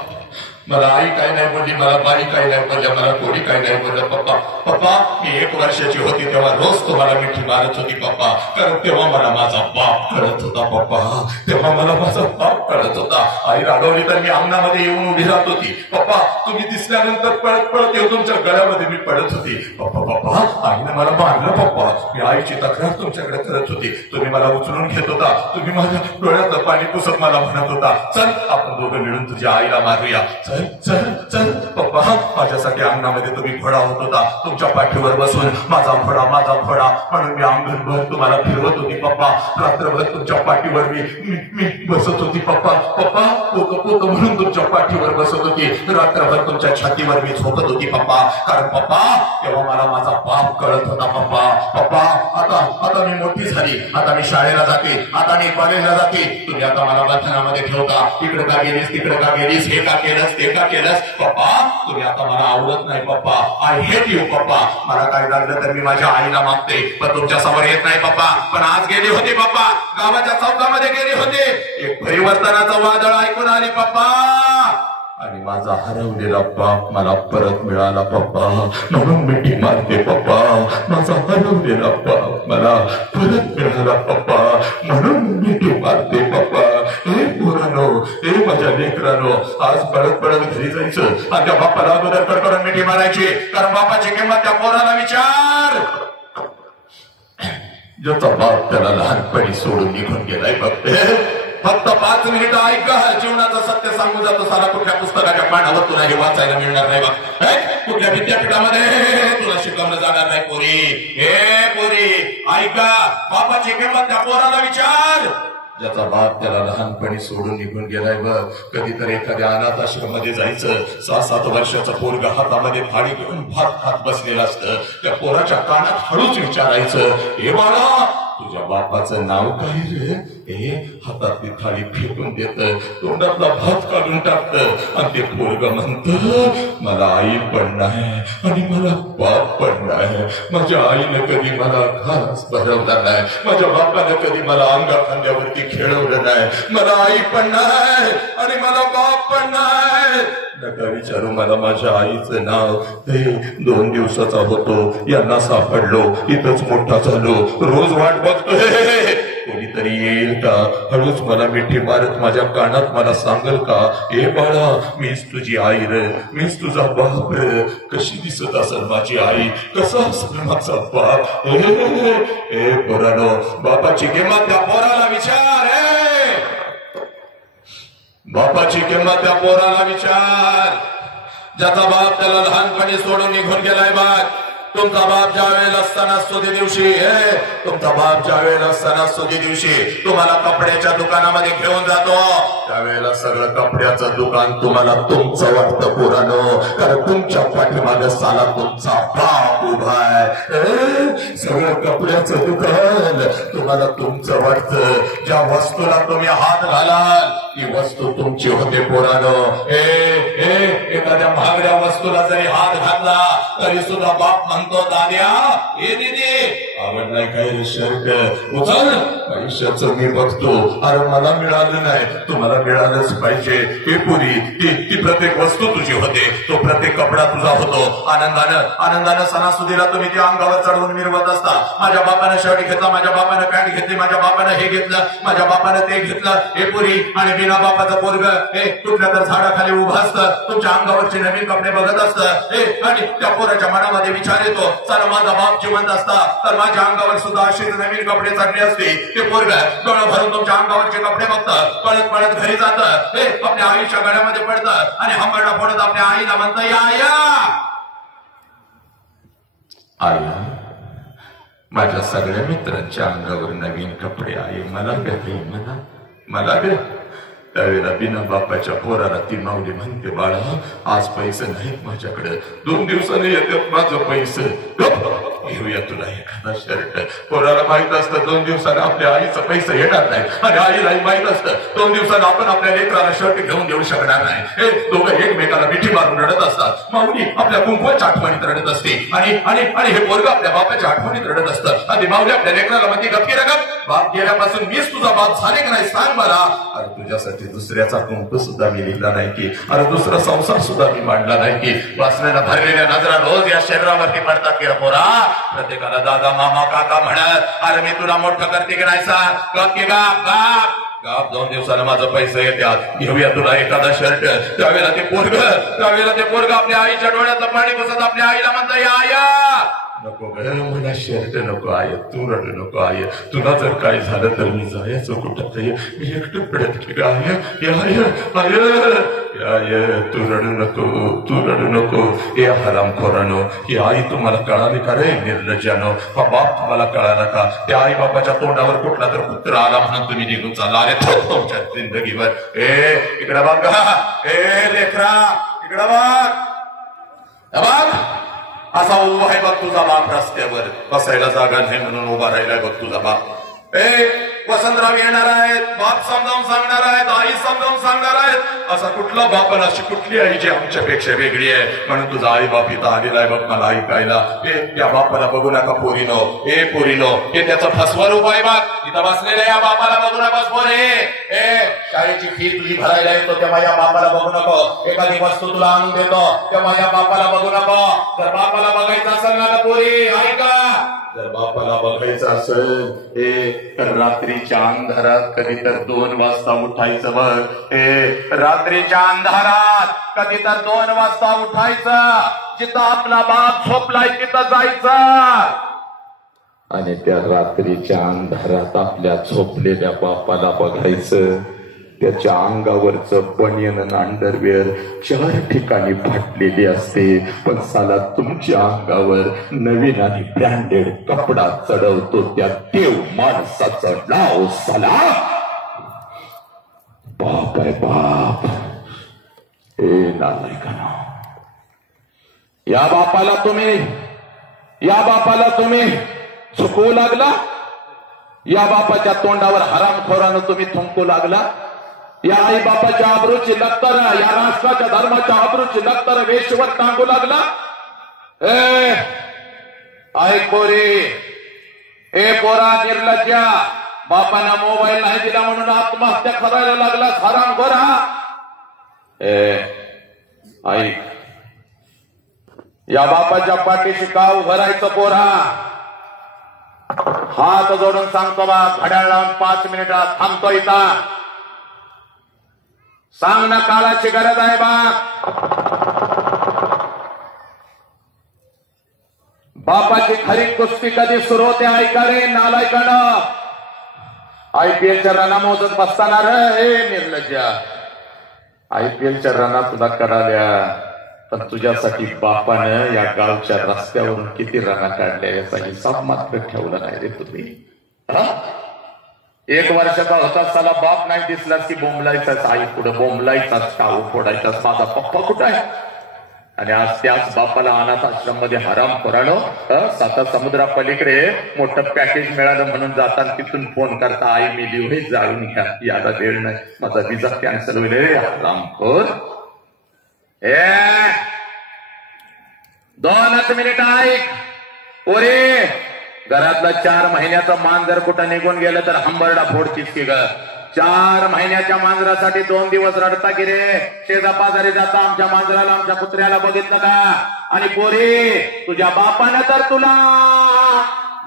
मला आई काय नाही बोलली, मला बाई काय नाही बोलल्या, मला कोणी काय नाही बोललं पप्पा मी 1 वर्षाची होती तेव्हा रोज तुम्हाला मिठी मारत होती पप्पा, कारण तेव्हा मला माझा बाप कळत होता पप्पा, तेव्हा मला माझा बाप कळत होता. आई रागवली तर मी अंगणामध्ये येऊन उभी राहत होती पप्पा, तुम्ही दिसल्यानंतर पळत येऊन तुमच्या गळ्यामध्ये मी पडत होती पप्पा, आईने मला मारलं पप्पा, मी आईची तक्रार तुमच्याकडे करत होती, तुम्ही मला उचलून घेत होता, तुम्ही माझ्या डोळ्यातलं पाणी पुसत मला म्हणत होता, चल आपण दोघं मिळून तुझ्या आईला मारूया, चल पप्पा. माझ्यासाठी अंगणामध्ये तुम्ही घोडा होत होता, तुमच्या पाठीवर बसून माझा घोडा म्हणून मी अंगणभर तुम्हाला फिरवत होती पप्पा, रात्रभर तुमच्या पाठीवर मी बसत होती पप्पा पोक म्हणून तुमच्या पाठीवर बसत होती, रात्रभर तुमच्या छातीवर मी झोपत होती पप्पा, कारण पप्पा तेव्हा मला माझा बाप कळत होता पप्पा. आता मी मोठी झाली, आता मी शाळेला जाते, आता मी कॉलेजला जाते, तुम्ही आता मला बंधनामध्ये ठेवता, इकडे का गेलीस तिकडे का गेलीस, हे का केलंस ते का केलंस पप्पा, तुम्ही आता मला आवडत नाही पप्पा, आय हेट यू पप्पा, मला काय लागलं तर मी माझ्या आईला मागते, पण तुमच्या समोर येत नाही पप्पा. पण आज गेली होती पप्पा, गावाच्या चौकामध्ये गेली होती, एक परिवर्तनाचं वादळ ऐकून आली पप्पा, आणि माझा हरवलेला बाप मला परत मिळाला पप्पा, म्हणून मिठी मारते पप्पा, माझा हरवलेला बाप मला परत मिळाला पप्पा, म्हणून मिठी मारते पप्पा. माझ्या लेकरानो, आज पळत घरी जायचं आणि त्या बापाला अगोदर कडकडून मिठी मारायची, कारण बापाची किंमत त्या पोराला विचार, ज्याचा बाप त्याला लहानपणी सोडून निघून गेलाय बघते, फक्त 5 मिनिटं ऐक. जीवनाचं सत्य सांगून जातो सारा. कुठल्या पुस्तकाच्या पानावर तुला हे वाचायला मिळणार नाही बा. कुठल्या विद्यापीठामध्ये तुला शिकवलं जाणार नाही. पोरी, हे पोरी ऐका, बापाची किंमत त्या पोराला विचार ज्याचा बाप त्याला लहानपणी सोडून निघून गेलाय बघ. कधीतरी एखाद्या अनाथ आश्रमामध्ये जायचं. 6-7 वर्षाचं पोरग हातामध्ये थाळी घेऊन भात खात बसलेलं असतं. त्या पोराच्या कानात हळूच विचारायचं, हे बाळा तुझ्या बापाचं नाव काय रे? हे हातातली थाळी फेकून देत, तोंडातला भात काढून टाकत आणि ते पोरग म्हणत, मला आई पण नाही आणि मला बाप पण नाही. माझ्या आईने कधी मला घास भरवला नाही. माझ्या बापाने कधी मला अंगा खांद्यावरती खेळवलं नाही. मला आई पण नाही आणि मला बाप पण नाही. नका विचारू मला माझ्या आईचं नाव. हे 2 दिवसाचा होतो, यांना सापडलो, इथंच मोठा झालो, रोज वाट बघतोय कोणीतरी येईल का, हळूच मला मिठी मारत माझ्या कानात मला सांगल का, ए बाळा मीच तुझी आई रे, मीच तुझा बाप रे. कशी दिसत असेल माझी आई, कसा असेल माझा बाप. ए पोरानो, बापाची किंमत त्या पोराला विचार. बापाची किंमत त्या पोराला विचार ज्याचा बाप त्याला लहानपणी सोडून निघून गेलाय. बघ, तुमचा बाप ज्या वेळेला सणासुदी दिवशी, तुमचा बाप ज्या वेळेला सणासुदी दिवशी तुम्हाला कपड्याच्या दुकानामध्ये घेऊन जातो, त्यावेळेला सगळं कपड्याचं दुकान तुम्हाला तुमचं वाटतं पोरानो. कारण तुमच्या पाठीमागे साला तुमचा बाप उभा आहे. सगळं कपड्याचं दुकान तुम्हाला तुमचं वाटतं. ज्या वस्तूला तुम्ही हात घालाल ती वस्तू तुमची होते पोरानो. एखाद्या महागड्या वस्तूला जरी हात घातला तरी सुद्धा बाप म्हणतो, दाद्या हे दिदी आवडलाय काय शर्ट, उचल. आयुष्याचं मी बघतो, अरे मला मिळालं नाही, तुम्हाला मिळालंच पाहिजे. हे पुरी ती प्रत्येक वस्तू तुझी होते, तो प्रत्येक कपडा तुझा होतो. आनंदानं सणासुदीला तुम्ही ते अंगावर चढवून मिरवत असता. माझ्या बापानं शर्ट घेतला, माझ्या बापानं पॅन्ट घेतली, माझ्या बापानं हे घेतलं, माझ्या बापानं ते घेतलं. हे पुरी आणि बिना बापाचं पोरग हे कुठल्या तर झाडाखाली उभं असतं, तुमच्या अंगावरचे नवीन कपडे बघत असतं. आणि त्या पोराच्या मनामध्ये विचार येतो, चला माझा बाप जिवंत असता तर माझ्या अंगावर सुद्धा अशीच नवीन कपडे चढले असते. ते पोरग डोळं भरून तुमच्या अंगावरचे कपडे बघतं, पळत पळत घरी जातं, हे आपल्या आईच्या गळ्यामध्ये पडतं आणि हंबरडा फोडत आपल्या आईला म्हणतं, या आया, माझ्या सगळ्या मित्रांच्या अंगावर नवीन कपडे आहे, मला घे, मला घे. त्यावेळेला बिना बापाच्या पोराला ती माऊली म्हणते, बाळा आज पैसे नाहीत माझ्याकडे, 2 दिवसांनी येतात माझं पैसे, घेऊया तुला एखादा शर्ट. पोराला माहित असतं 2 दिवसांनी आपल्या आईचं पैसे येणार नाही आणि आईलाही माहित असतं 2 दिवसांनी आपण आपल्या लेकराला शर्ट घेऊन देऊ शकणार नाही. हे दोघं एकमेकाला मिठी मारून रडत असतात. माऊली आपल्या कुंकवाच्या आठवणीत रडत असते आणि आणि आणि हे पोरग आपल्या बापाच्या आठवणीत रडत असतं. आणि माऊली आपल्या लेकराला म्हणते, गप्पी रगत, बाप गेल्यापासून मीच तुझा बाप झाले की नाही सांग मला. अरे तुझ्यासाठी दुसऱ्याचा कुंकू सुद्धा मी लिहिला नाही की, अरे दुसरा संसार सुद्धा मी मांडला नाही की. वासनेनं भरलेल्या नजरा रोज या शरीरावरती पडतात की पोरा. प्रत्येकाला दादा मामा काका म्हणत, अरे मी तुला मोठं करते की नाही सांग. गप की गाप 2 दिवसाला माझं पैसे येतात, घेऊया तुला एखादा शर्ट. त्यावेळेला ते पोरग आपल्या आईच्या डोळ्यातलं पाणी बसत आपल्या आईला म्हणतं, या नको ग मला शर्ट नको आहे, तू रडू नको आहे. तुला जर काय झालं तर मी जायचं कुठं तरी, मी एकटं पडत की आय, तू रडू नको. या हरामखोरानो, ही आई तुम्हाला कळाली का रे निर्लज्जानो? बाप तुम्हाला कळाला का? त्या आई बापाच्या तोंडावर कुठला तर पुत्र आला म्हणून तुम्ही निघून चालला. अरे तुमच्या जिंदगीवर इकडे बघा, लेकरा इकडे बघ, असा उभा आहे बघ तुझा बाप रस्त्यावर, बसायला जागा नाही म्हणून उभा राहिलाय बघ तुझा बाप. वसंतराव येणार आहेत, बाप समजावून सांगणार आहेत, आई समजावून सांगणार आहेत. असा कुठला बाप आणि अशी कुठली आई जी आमच्यापेक्षा वेगळी आहे म्हणून तुझा आई बाप इथं आलेला आहे बघ मला ऐकायला. या बापाला बघू नका पोरीनो, पोरीनो, हे त्याचा फसवा रूप आहे बघ. इथं बसलेल्या या बापाला बघू नकोस पोरे. शाळेची फी तुझी भरायला येतो तेव्हा या बापाला बघू नको. एखादी वस्तू तुला आणून देतो तेव्हा या बापाला बघू नको. जर बापाला बघायचं असेल ना पोरी ऐका, जर बापाला बघायचं असेल तर रात्रीच्या अंधारात कधी तर 2 वाजता उठायचं बघ. रात्रीच्या अंधारात कधी तर 2 वाजता उठायचं. जिथं आपला बाप झोपलाय तिथं जायचं. आणि त्या रात्रीच्या अंधारात आपल्या झोपलेल्या बापाला बघायचं. त्याच्या अंगावरचं बनियन आणि अंडरवेअर 4 ठिकाणी फाटलेली असते, पण साला तुमच्या अंगावर नवीन आणि ब्रँडेड कपडा चढवतो त्या देव माणसाचं नाव साला बाप आहे बाप. हे नालायकांनो, या बापाला तुम्ही चुकवू लागला. या बापाच्या तोंडावर हरामखोरानं तुम्ही थुंकू लागला. या आई बापाच्या आबरूची लक्तर, या राष्ट्राच्या धर्माच्या आबरूची लक्तर वेशवर टांगू लागला. ऐक पोरी, हे पोरा निर्लज्जा, बापाला मोबाईल नाही दिला म्हणून आत्महत्या करायला लागला हरामखोरा. ऐक, या बापाच्या पाठीशी का उभं राहायचं पोरा? हात जोडून सांगतो बा, घड्याळ लावून 5 मिनिटात थांबतो इथं. सांग ना, काळाची गरज आहे बा. बापाची खरी कुस्ती कधी सुरू होते ऐका रे नालायकानं. IPLच्या रना मोजत बसताना रे निर्लज्जा. IPLच्या रना तुला कराल्या, पण तुझ्यासाठी बापानं या गावच्या रस्त्यावरून किती रना काढल्या याचा हिसाब मात्र ठेवला नाही रे तुम्ही. 1 वर्षाचा होता साला बाप नाही दिसलास की बोंबलायचाच, आई पुढे बोंबलायचाच, टाळू फोडायचाच, माझा पप्पा कुठं आहे? आणि आज त्याच बापाला अनाथ आश्रम मध्ये हरामखोरानो 7 समुद्रा पलीकडे मोठं पॅकेज मिळालं म्हणून जाताना तिथून फोन करता, आई मेली होई, जाळून घ्या, याला वेळ नाही, माझा विजा कॅन्सल होईल. हरामखोर. 2 मिनिट ऐक पोरे. घरातला 4 महिन्याचा मांजर कुठं निघून गेलं तर हंबरडा फोडतीस की ग. 4 महिन्याच्या मांजरासाठी 2 दिवस रडता की रे. शेजा पाजारी जाता, आमच्या मांजराला आमच्या कुत्र्याला बघितलं का? आणि पोरी, तुझ्या बापानं तर तुला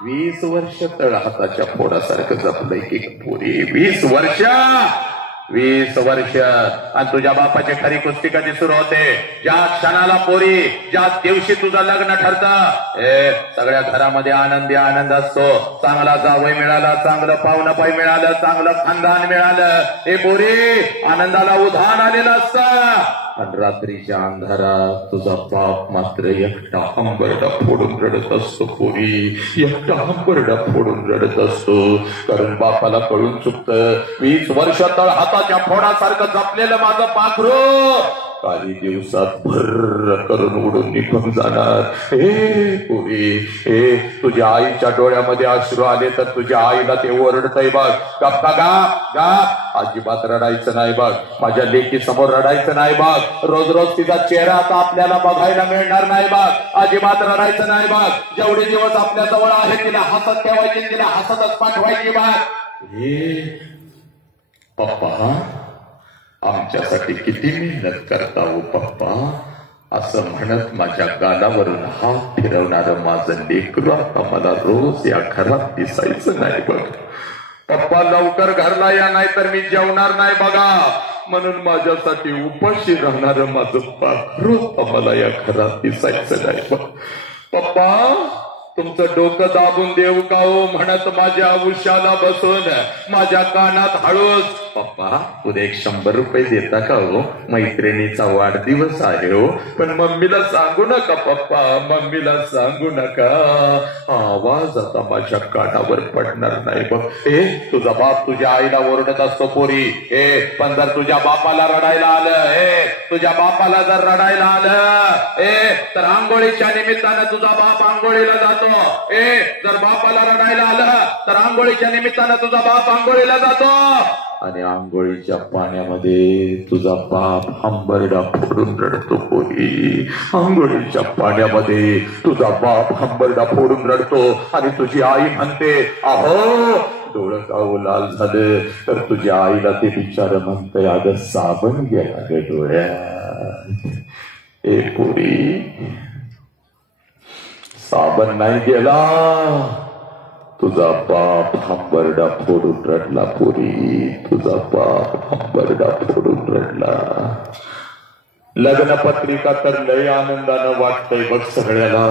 20 वर्ष तळ हाताच्या फोडासारखं जपलंय की पोरी. 20 वर्ष. आणि तुझ्या बापाची खरी कुस्ती कधी सुरू होते? ज्या क्षणाला पोरी, ज्या दिवशी तुझं लग्न ठरतं. सगळ्या घरामध्ये आनंदी आनंद असतो. चांगला जावई मिळाला, चांगलं पाहुणपाई मिळालं, चांगलं खानदान मिळालं. हे पोरी, आनंदाला उधाण आलेलं असतं. आणि रात्रीच्या अंधारात तुझा बाप मात्र एकटा हंबरडा फोडून रडत असतो पोरी. एकटा हंबरडा फोडून रडत असतो. कारण बापाला कळून चुकतं, 20 वर्ष तळ हाताच्या फोडासारखं जपलेलं माझं पाखरू काही दिवसात भर करून उडून निघून जाणार. हे पोरी, हे तुझ्या आईच्या डोळ्यामध्ये अश्रू आले तर तुझ्या आईला ते ओरडतंय बघ. गप्पा गाप गाप, अजिबात रडायचं नाही बघ. माझ्या लेकी समोर रडायचं नाही बघ. रोज रोज तिचा चेहरा आता आपल्याला बघायला मिळणार नाही बघ. अजिबात रडायचं नाही बघ. जेवढे दिवस आपल्या जवळ आहे तिला हसत ठेवायची, तिला हसतच पाठवायची बघ. हे पप्पा आमच्यासाठी किती मेहनत करता हो पप्पा, असं म्हणत माझ्या गालावरून हात फिरवणारं माझं लेकरू आता मला रोज या घरात दिसायचं नाही बघ. पप्पा लवकर घरला या, नाही तर मी जेवणार नाही बघा. म्हणून माझ्यासाठी उपाशी राहणारं माझं पाखरू मला या घरात दिसायचं नाही बघ. पप्पा तुमचं डोकं दाबून देऊ का हो म्हणत माझ्या उशाला बसून माझ्या कानात हळूच, पप्पा उद्या 100 रुपये देता का हो, मैत्रिणीचा वाढदिवस आहे हो, पण मम्मीला सांगू नका पप्पा, मम्मीला सांगू नका. आवाज आता माझ्या कानावर पडणार नाही बघ. तुझा बाप तुझ्या आईला ओरडत असतो पोरी. पण जर तुझ्या बापाला रडायला आलं, तुझ्या बापाला जर रडायला आलं तर आंघोळीच्या निमित्तानं तुझा बाप आंघोळीला जातो. जर बापाला रडायला आलं तर आंघोळीच्या निमित्तानं तुझा बाप आंघोळीला जातो. आणि आंघोळीच्या पाण्यामध्ये तुझा बाप हंबरडा फोडून रडतो पोरी. आंघोळीच्या पाण्यामध्ये तुझा बाप हंबरडा फोडून रडतो. आणि तुझी आई म्हणते, अहो डोळं गाव लाल झालं तर तुझ्या आईला ते बिचार म्हणतंय, अगं साबण गेला ग डोळ्यात. पोरी साबण नाही गेला, तुझा बाप हंबरडा फोडून रडला पोरी. तुझा बाप हंबरडा फोडून रडला. लग्न पत्रिका तर लय आनंदानं वाटतंय बघ सगळ्याला.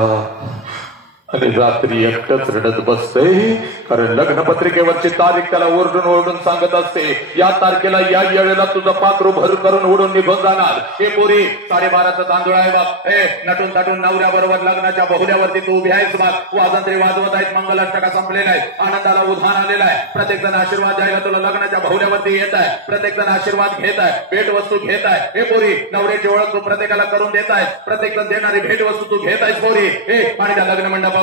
आणि रात्री एकटंच रडत बसते, कारण लग्न पत्रिकेवरची तारीख त्याला ओरडून ओरडून सांगत असते, या तारखेला या वेळेला तुझं पाखरू भर करून उडून निघून जाणार. हे पोरी 12:30चा तांदूळ आहे बाप. हे नटून ताटून नवऱ्याबरोबर लग्नाच्या बहुल्यावरती तू उभी आहेस बाप. वाजंत्री वाजवत आहेत, मंगलाष्टका संपलेला आहे, आनंदाला उधाण आलेला आहे. प्रत्येक जण आशीर्वाद द्यायला तुला लग्नाच्या बहुल्यावरती येत आहे. प्रत्येक जण आशीर्वाद घेत आहे, भेट वस्तू घेत आहे. हे पोरी नवऱ्याची ओळख तू प्रत्येकाला करून देत आहे. प्रत्येक जण देणारी भेट वस्तू तू घेत आहेस पोरी. हे आणि त्या लग्न मंडपामध्ये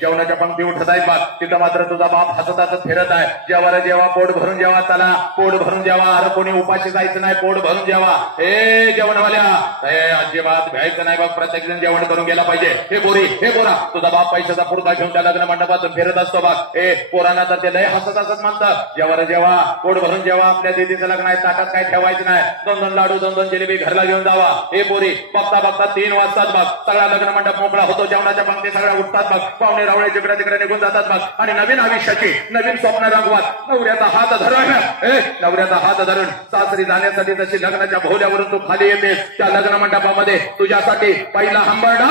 जेवणाच्या पंक्ती उठत आहेत बाप. तिथं मात्र तुझा बाप हसत हसत फिरत आहे. जेव्हा पोट भरून जेव्हा चला, पोट भरून जेव्हा. अरे कोणी उपाशी जायचं नाही, पोट भरून जेव्हा. हे जेवणवाल्या हे अजिबात भ्यायचं नाही बाप. प्रत्येक जण जेवण करून गेला पाहिजे. हे पोरी हे पोरा तुझा बाप पैशाचा पुडका घेऊन त्या लग्न मंडपातून फिरत असतो बाप. हे पोरांना तर ते लय हसत हसत म्हणतात, जेव्हा पोट भरून जेव्हा. आपल्या दीदीचं लग्न आहे, ताटात काय ठेवायचं नाही. 2-2 लाडू 2-2 जिलेबी घरला घेऊन जावा. हे पोरी बघता बघता 3 वाजतात बाप. सगळा लग्न मंडप मोकळा होतो. जेवणाच्या पंक्ती सगळ्या उठतात बाप. पाहुणे रावळे जिकडे तिकडे निघून जातात बाप. आणि नवीन आयुष्याची नवीन स्वप्न रंगवत नवऱ्याचा हात धरून नवऱ्याचा हात धरून सासरी जाण्यासाठी जशी लग्नाच्या भोवल्यावरून तू खाली येतेस, त्या लग्न मंडपामध्ये तुझ्यासाठी पहिला हंबरडा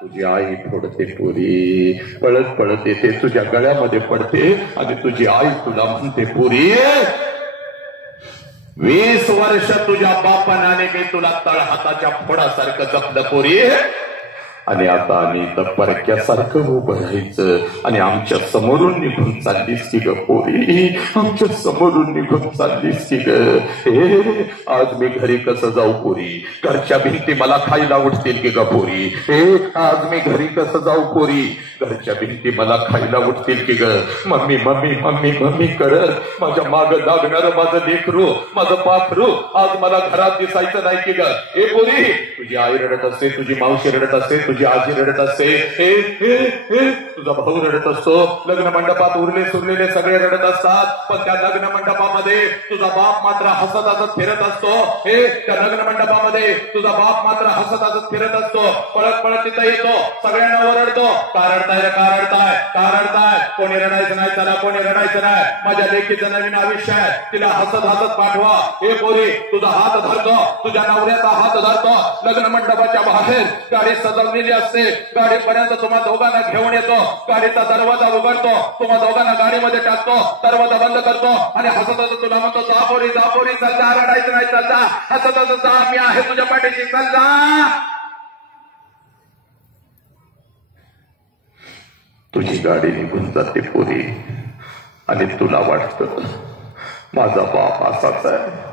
तुझी आई फोडते पोरी. पळत पळत येते, तुझ्या गळ्यामध्ये पडते आणि तुझी आई तुला म्हणते, पोरी 20 वर्ष तुझ्या बापाने काही तुला तळहाताच्या फोडासारखं जपलं पोरी. आणि आता आम्ही तर परक्यासारखं उभं राहायचं. आणि आमच्या समोरून निघून चाललीस की ग पोरी, आमच्या समोरून निघून चाललीस की ग. हे आज मी घरी कसं जाऊ पोरी, घरच्या भिंती मला खायला उठतील की ग पोरी. हे आज मी घरी कसं जाऊ पोरी, घरच्या भिंती मला खायला उठतील की ग. मम्मी मम्मी मम्मी मम्मी करत माझ्या माग लागणार माझं लेकरू, माझं पाखरू आज मला घरात दिसायचं नाही की ग. हे पोरी तुझी आई रडत असते, तुझी मावशी रडत असते, तुझी आजी रडत असते, तुझा भाऊ रडत असतो. लग्न मंडपात उरले सुरलेले सगळे रडत असतात, पण त्या लग्न मंडपामध्ये तुझा बाप मात्र हसत हसत फिरत असतो. हे त्या लग्न मंडपामध्ये तुझा बाप मात्र हसत हसत फिरत असतो. पळत पळत तिथं येतो, सगळ्यांना ओरडतो, का रडताय रे, का रडताय, का रडताय. कोणी रडायचं नाही, त्याला कोणी रडायचं नाही. माझ्या लेकीचं नवीन आयुष्य आहे, तिला हसत हसत पाठवा. हे पोरी तुझा हात धरतो, तुझ्या नवऱ्याचा हात धरतो. लग्न मंडपाच्या बाहेर गाडी सजवलेली असते. गाडीपर्यंत तुम्हा दोघांना घेऊन येतो. गाडीचा दरवाजा उघडतो, तुम्हा दोघांना गाडीमध्ये टाकतो, दरवाजा बंद करतो आणि हसत हसत तुला म्हणतो, जा पोरी जा पोरी, चल जा, रडायचं नाही, चल जा. हसत हसत जा, मी आहे तुझ्या पाठीशी, चल जा. तुझी गाडी निघून जाते पोरी आणि तुला वाटतं माझा बाप असाच आहे.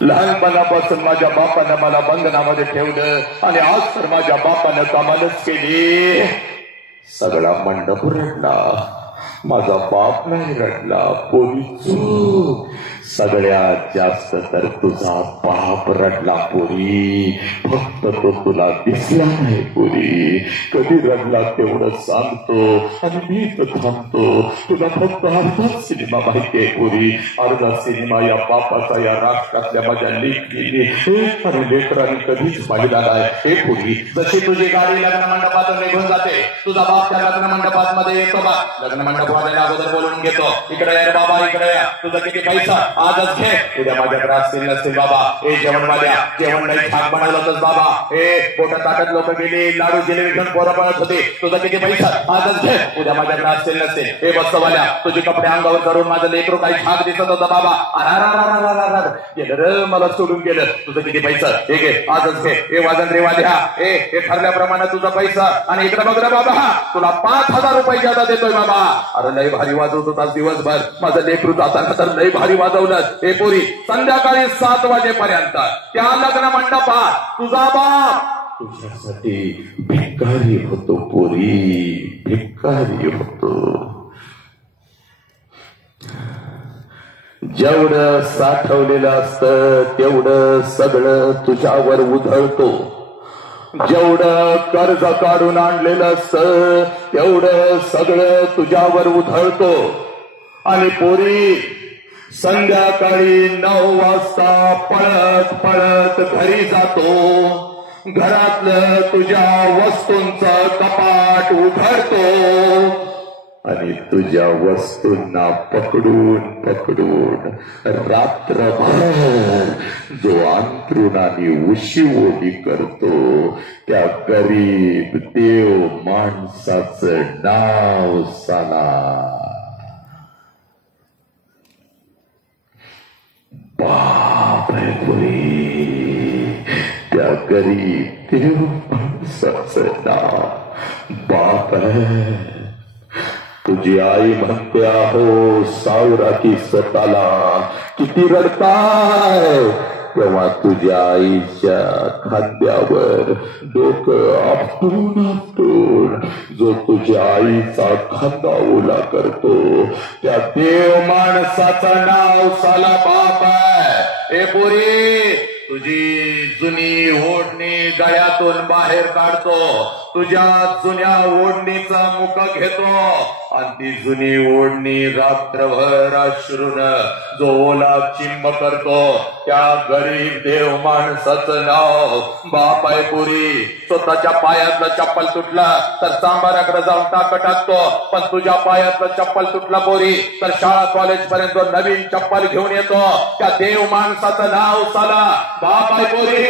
लहानपणापासून माझ्या बापानं मला बंधनामध्ये ठेवलं आणि आज तर माझ्या बापानं कमालच केली. सगळा मंडप रडला, माझा बाप नाही रडला पोरी. चूक सगळ्यात जास्त तर तुझा बाप रडला पोरी. फक्त तो तुला दिसला नाही पोरी. कधी रडला तेवढं सांगतो आणि मी तर थांबतो. तुला फक्त अर्धा सिनेमा माहितीये पोरी, अर्धा सिनेमा या बापाचा या राष्ट्रातल्या माझ्या लेकीने आणि लेकरांनी कधीच पाहिला नाही. हे पोरी जशी तुझी गाडी लग्न मंडपातून निघून जाते, तुझा बाप त्या लग्न मंडपात मध्ये येतो बा. लग्न मंडपाला अगोदर बोलून घेतो, इकडे या बाबा, इकडे या, तुझा किती पैसा आजच घे, उद्या माझ्या त्रास नसतील बाबा. हे जेवणवाल्या जेवण नाही छान बनवलं होतंच बाबा. हे बोटा ताटत लोक गेली, लाडू जिलेबी घेऊन पोरं पळत होते, तुझा किती पैसा आजच घे, उद्या माझ्या त्रास नसतील. हे बसवाल्या तुझे कपडे अंगावर करून माझं लेकरू काही छान दिसत होतं बाबा. गेलं रे, मला सोडून गेलं, तुझं किती पैसा, हे घे आजच घे. हे वाजंत्रीवाल्या हे ठरल्याप्रमाणे तुझा पैसा. आणि इकडे बघ रे बाबा, तुला 5,000 रुपये जादा देतोय बाबा. अरे लय भारी वाजवत होतास दिवसभर, माझं लेकरू जाताना तर लय भारी वाजवलं. हे पोरी संध्याकाळी 7 वाजेपर्यंत त्या लग्न मंडपात तुझा बाप तुझ्यासाठी भिकारी होतो पोरी, भिकारी होतो. जेवढं साठवलेलं असतं तेवढं सगळं तुझ्यावर उधळतो. जेवढं कर्ज काढून आणलेलं असतं तेवढं सगळं तुझ्यावर उधळतो. आणि पोरी संध्याकाळी 9 वाजता पळत पळत घरी जातो. घरातलं तुझ्या वस्तूंचं कपाट उघडतो आणि तुझ्या वस्तूंना पकडून पकडून रात्रभर जो अंथरुणाने उशीवोडी करतो त्या गरीब देव माणसाचं नाव साला बाप आहे पुरी. त्या गरीब देव माणसाचं नाव बाप आहे. तुझी आई म्हणते आहो सावरा की स्वतःला किती रडताय तेव्हा तुझ्या आईच्या खांद्यावर डोकं आपटून आपटून जो तुझ्या आईचा खांदा ओला करतो त्या देव माणसाचं नाव साला बाप आहे. ए पोरी, तुझी जुनी ओढणी गळ्यातून बाहेर काढतो, तुझ्या जुन्या ओढणीचा मुख घेतो आणि ती जुनी ओढणी रात्रभर अश्रून जो ओला चिंब करतो त्या गरीब देव माणसाचं नाव बाप आहे पुरी. स्वतःच्या पायातलं चप्पल तुटलं तर सांबाराकडे जाऊन टाकतो, पण तुझ्या पायातलं चप्पल तुटलं पोरी तर शाळा कॉलेज पर्यंत नवीन चप्पल घेऊन येतो त्या देव माणसाचं नाव साला बाप आहे पोरी.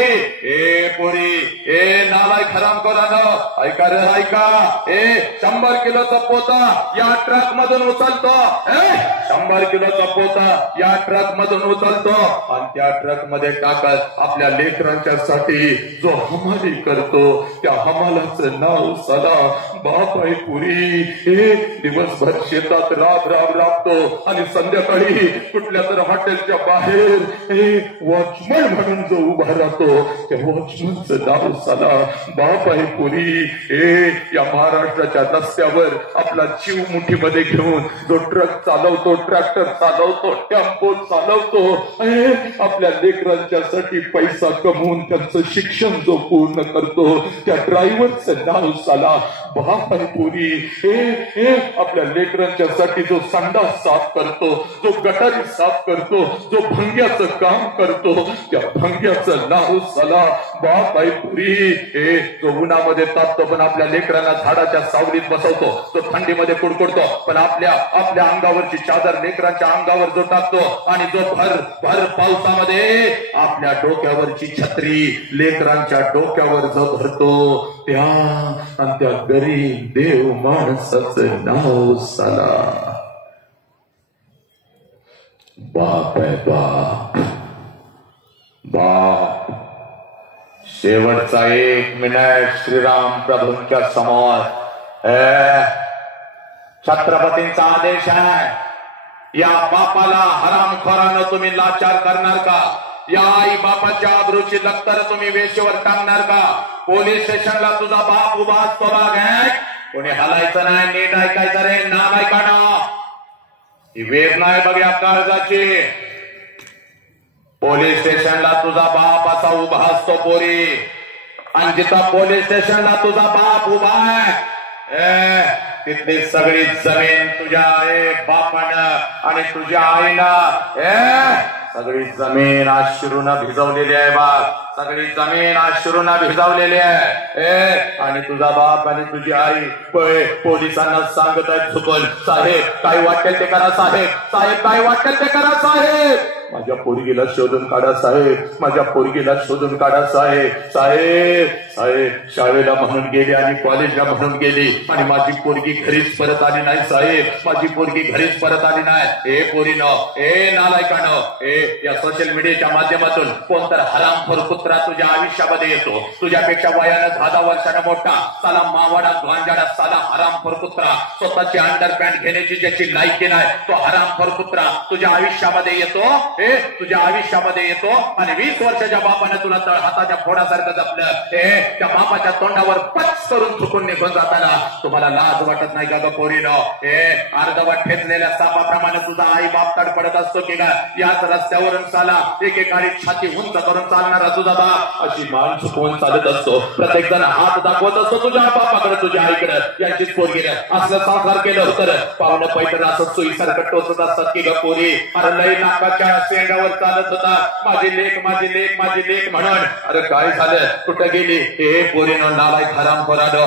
ए पोरी, ए नालाय खराम करा ऐका रे ऐका. 100 किलोचा पोता या ट्रक मधून उचलतो, 100 किलोचा पोता या ट्रक मधून उचलतो आणि त्या ट्रक मध्ये टाकत आपल्या लेकरांच्या साठी जो हमाली करतो त्या हमालाचं नाव सदा बाप आहे पुरी. दिवसभर शेतात राबतो आणि संध्याकाळी कुठल्या तर हॉटेलच्या बाहेर वॉचमन म्हणून जो उभा राहतो त्या वॉचमनचं नाव सदा बाप आहे पुरी. या महाराष्ट्राच्या रस्त्यावर आपला जीव मुठीमध्ये घेऊन जो ट्रक चालवतो, ट्रॅक्टर चालवतो, टेम्पो चालवतो, आपल्या लेकरांच्या साठी पैसा कमवून त्यांचं शिक्षण जो पूर्ण करतो त्या ड्रायव्हरचं नाव साला बाप आहे पुरी. आपल्या लेकरांच्या साठी जो संडास साफ करतो, जो गटारी साफ करतो, जो भंग्याचं काम करतो त्या भंग्याचं नाव साला बाप आहे पुरी. जो उन्हामध्ये तापतो पण आपल्या लेकरांना झाडाच्या सावलीत बसवतो, तो थंडीमध्ये कुडकुडतो पण आपल्या अंगावरची चादर लेकरांच्या अंगावर जो टाकतो आणि जो भर पावसामध्ये आपल्या डोक्यावरची छत्री लेकरांच्या डोक्यावर जो धरतो त्या गरीब देव माणसाचं नाव साला बाप आहे बाप. बाप शेवटचा 1 मिनिट श्रीराम प्रभूंच्या समोर. छत्रपतींचा आदेश आहे, या बापाला हरामखोरानं तुम्ही लाचार करणार का? या आई बापाच्या आबरूची लक्तर तुम्ही वेशीवर टांगणार का? पोलीस स्टेशनला तुझा बाप उभा असतो बाग आहे, कोणी हलायचं नाही, नीट ऐकायचं रे, नाम ऐका ना. ही वेदना आहे बघ या काळजाची. पोलीस स्टेशनला तुझा बाप असा उभा असतो पोरी, आणि जिथं पोलीस स्टेशनला तुझा बाप उभा आहे तिथली सगळी जमीन तुझ्या बापानं आणि तुझ्या आईनं सगळी जमीन अश्रूनं भिजवलेली आहे बाप. सगळी जमीन अश्रूनं भिजवलेली आहे. आणि तुझा बाप आणि तुझी आई पोलिसांना सांगत आहेत चुकून, साहेब काय वाटेल ते करा, साहेब साहेब काय वाटेल ते करा, साहेब माझ्या पोरगीला शोधून काढा, साहेब माझ्या पोरगीला शोधून काढा, साहेब साहेब साहेब शाळेला म्हणून गेली आणि कॉलेजला म्हणून गेली आणि माझी पोरगी घरीच परत आली नाही, साहेब माझी पोरगी घरीच परत आली नाही. पोरीनं नालायकानं या सोशल मीडियाच्या माध्यमातून कोणतर हरामखोर कुत्रा तुझ्या आयुष्यामध्ये येतो, तुझ्यापेक्षा वयानं 10 वर्षानं मोठा साला मावाडा गांजाडा साला हरामखोर कुत्रा, स्वतःची अंडरपॅन्ट घेण्याची ज्याची लायकी नाही तो हरामखोर कुत्रा तुझ्या आयुष्यामध्ये येतो, तुझ्या आयुष्यामध्ये येतो आणि 20 वर्षाच्या बापाने तुला तळ हाताच्या फोडासारखं जपलं, त्या बापाच्या तोंडावर पच करून चुकून निघून जाताना तुम्हाला लाज वाटत नाही का ग पोरीनो? अर्धवट ठेचलेल्या सापाप्रमाणे तुझा आई बाप तडपडत असतो की का? याच रस्त्यावरून साला एकेकाळी छाती उंच करून चालणारा तुझा बाप अशी मान चुकवून चालत असतो. प्रत्येक जण हात दाखवत असतो तुझ्या बापाकडे, तुझ्या आईकडे. यांचीच पोरगी असलं संसार केलं होतं पाहुणं पैठण असं सुईसारखं टोचत असतात की ग पोरी. अरे लई नाकाच्या शेंगावर चालत होता माझी लेक माझी लेक माझी लेक म्हणून. अरे काय झालं, कुठं गेली? पोरीनं नालायक हरामखोर आलो,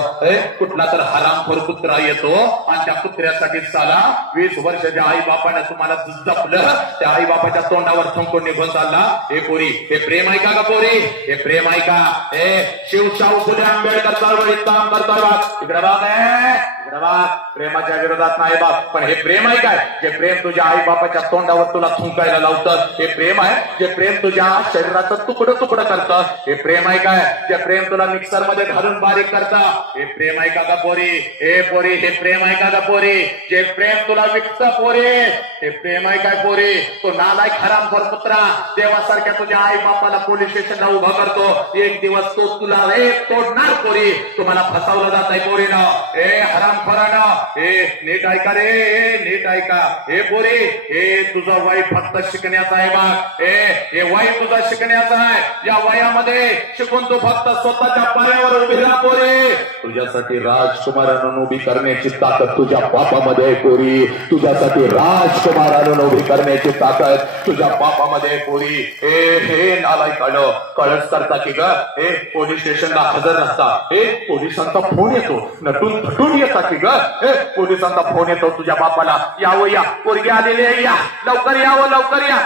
कुठला तर हरामखोर कुत्रा येतो आणि त्या कुत्र्यासाठी साला 20 वर्ष ज्या आई बापाने तुम्हाला जपलं त्या आई बापाच्या तोंडावर थुंकून निघून चालला. हे पोरी, हे प्रेम आहे का पोरी? हे प्रेम आहे का? हे शिवशाहू फुले आंबेडकर चळवळीत काम करतात. इकडे बाग आहे, इकडे बाग. प्रेमाच्या विरोधात नाही बाप, पण हे प्रेम आहे काय? जे प्रेम तुझ्या आई बापाच्या तोंडावर तुला थुंकायला लावतं हे प्रेम आहे? जे प्रेम तुझ्या शरीराचं तुकडं तुकडं करतं हे प्रेम आहे काय? जे प्रेम तुला मिक्सर मध्ये घालून बारीक करतं हे प्रेम आहे का पोरी? हे पोरी, हे प्रेम आहे का पोरी? जे प्रेम तुला विकतं पोरी हे प्रेम आहे काय पोरी? तो नालायक हरामखोर कुत्रा देवासारख्या तुझ्या आई बापाला पोलीस स्टेशनला उभा करतो. एक दिवस तो तुला तोडणार पोरी. तुम्हाला फसवलं जात आहे पोरीनं. हे हरामखोरानं, हे नीट ऐका रे, नीट ऐका. हे पोरी, हे तुझं वय फक्त शिकण्याचं आहे बा. हे वय तुझं शिकण्याचं आहे. या वयामध्ये शिकून तू फक्त स्वतःच्या पायावर उभी राहा पोरी. तुझ्यासाठी राजकुमारानं उभी करण्याची ताकद तुझ्या बापामध्ये आहे पोरी. तुझ्यासाठी राजकुमारानं उभी करण्याची ताकद तुझ्या बापामध्ये पोरी. हे नालायकानं कळस करता की ग? हे पोलीस स्टेशनला हजर नसता. हे पोलिसांचा फोन येतो, नटून थटून येता की ग? हे पोलिसांचा फोन येतो तुझ्या बापाला, यावं या, पोरगी आलेली आहे, या लवकर यावं, लवकर या.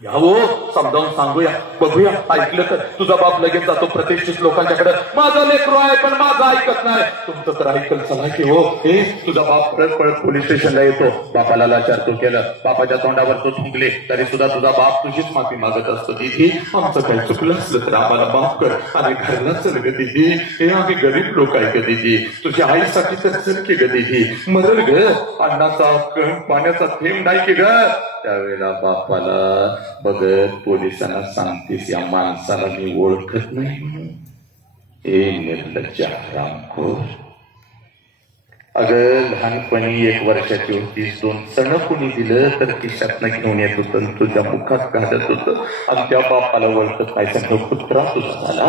यावं समजावून सांगूया, बघूया. ऐकलं तर तुझा बाप लगेच जातो प्रतिष्ठित लोकांच्याकडे. माझा लेकरू आहे पण माझा ऐकत नाही. तुमचं तर ऐकल चला की हो. हे तुझा बाप पळत पळत पोलीस स्टेशनला येतो. बापाला लाचार तू केलं, बापाच्या तोंडावर तू थुंकले, तरी सुद्धा तुझा बाप तुझीच माफी मागत असतो. दिदी आमचं काही चुकलं असलं तर आम्हाला माफ कर आणि घरला चल ग दिदी. हे आम्ही गरीब लोक आहे ग दिदी. तुझ्या आईसाठी तर चल की ग दिदी. मरल ग, अन्नाचा पाण्याचा थेंब नाही की ग. त्यावेळेला बापाला बघत पोलिसांना सांगतेस या माणसाला मी ओळखत नाही. ए निर्लज्ज हरामखोर. अगं लहानपणी 1 वर्षाची होतीस, 2 चण कुणी दिलं तर खिशातनं घेऊन येत होतं, तुझ्या मुखात घालत होतं आणि त्या बापाला ओळखत काय? सगळं कुत्रा तुझा झाला.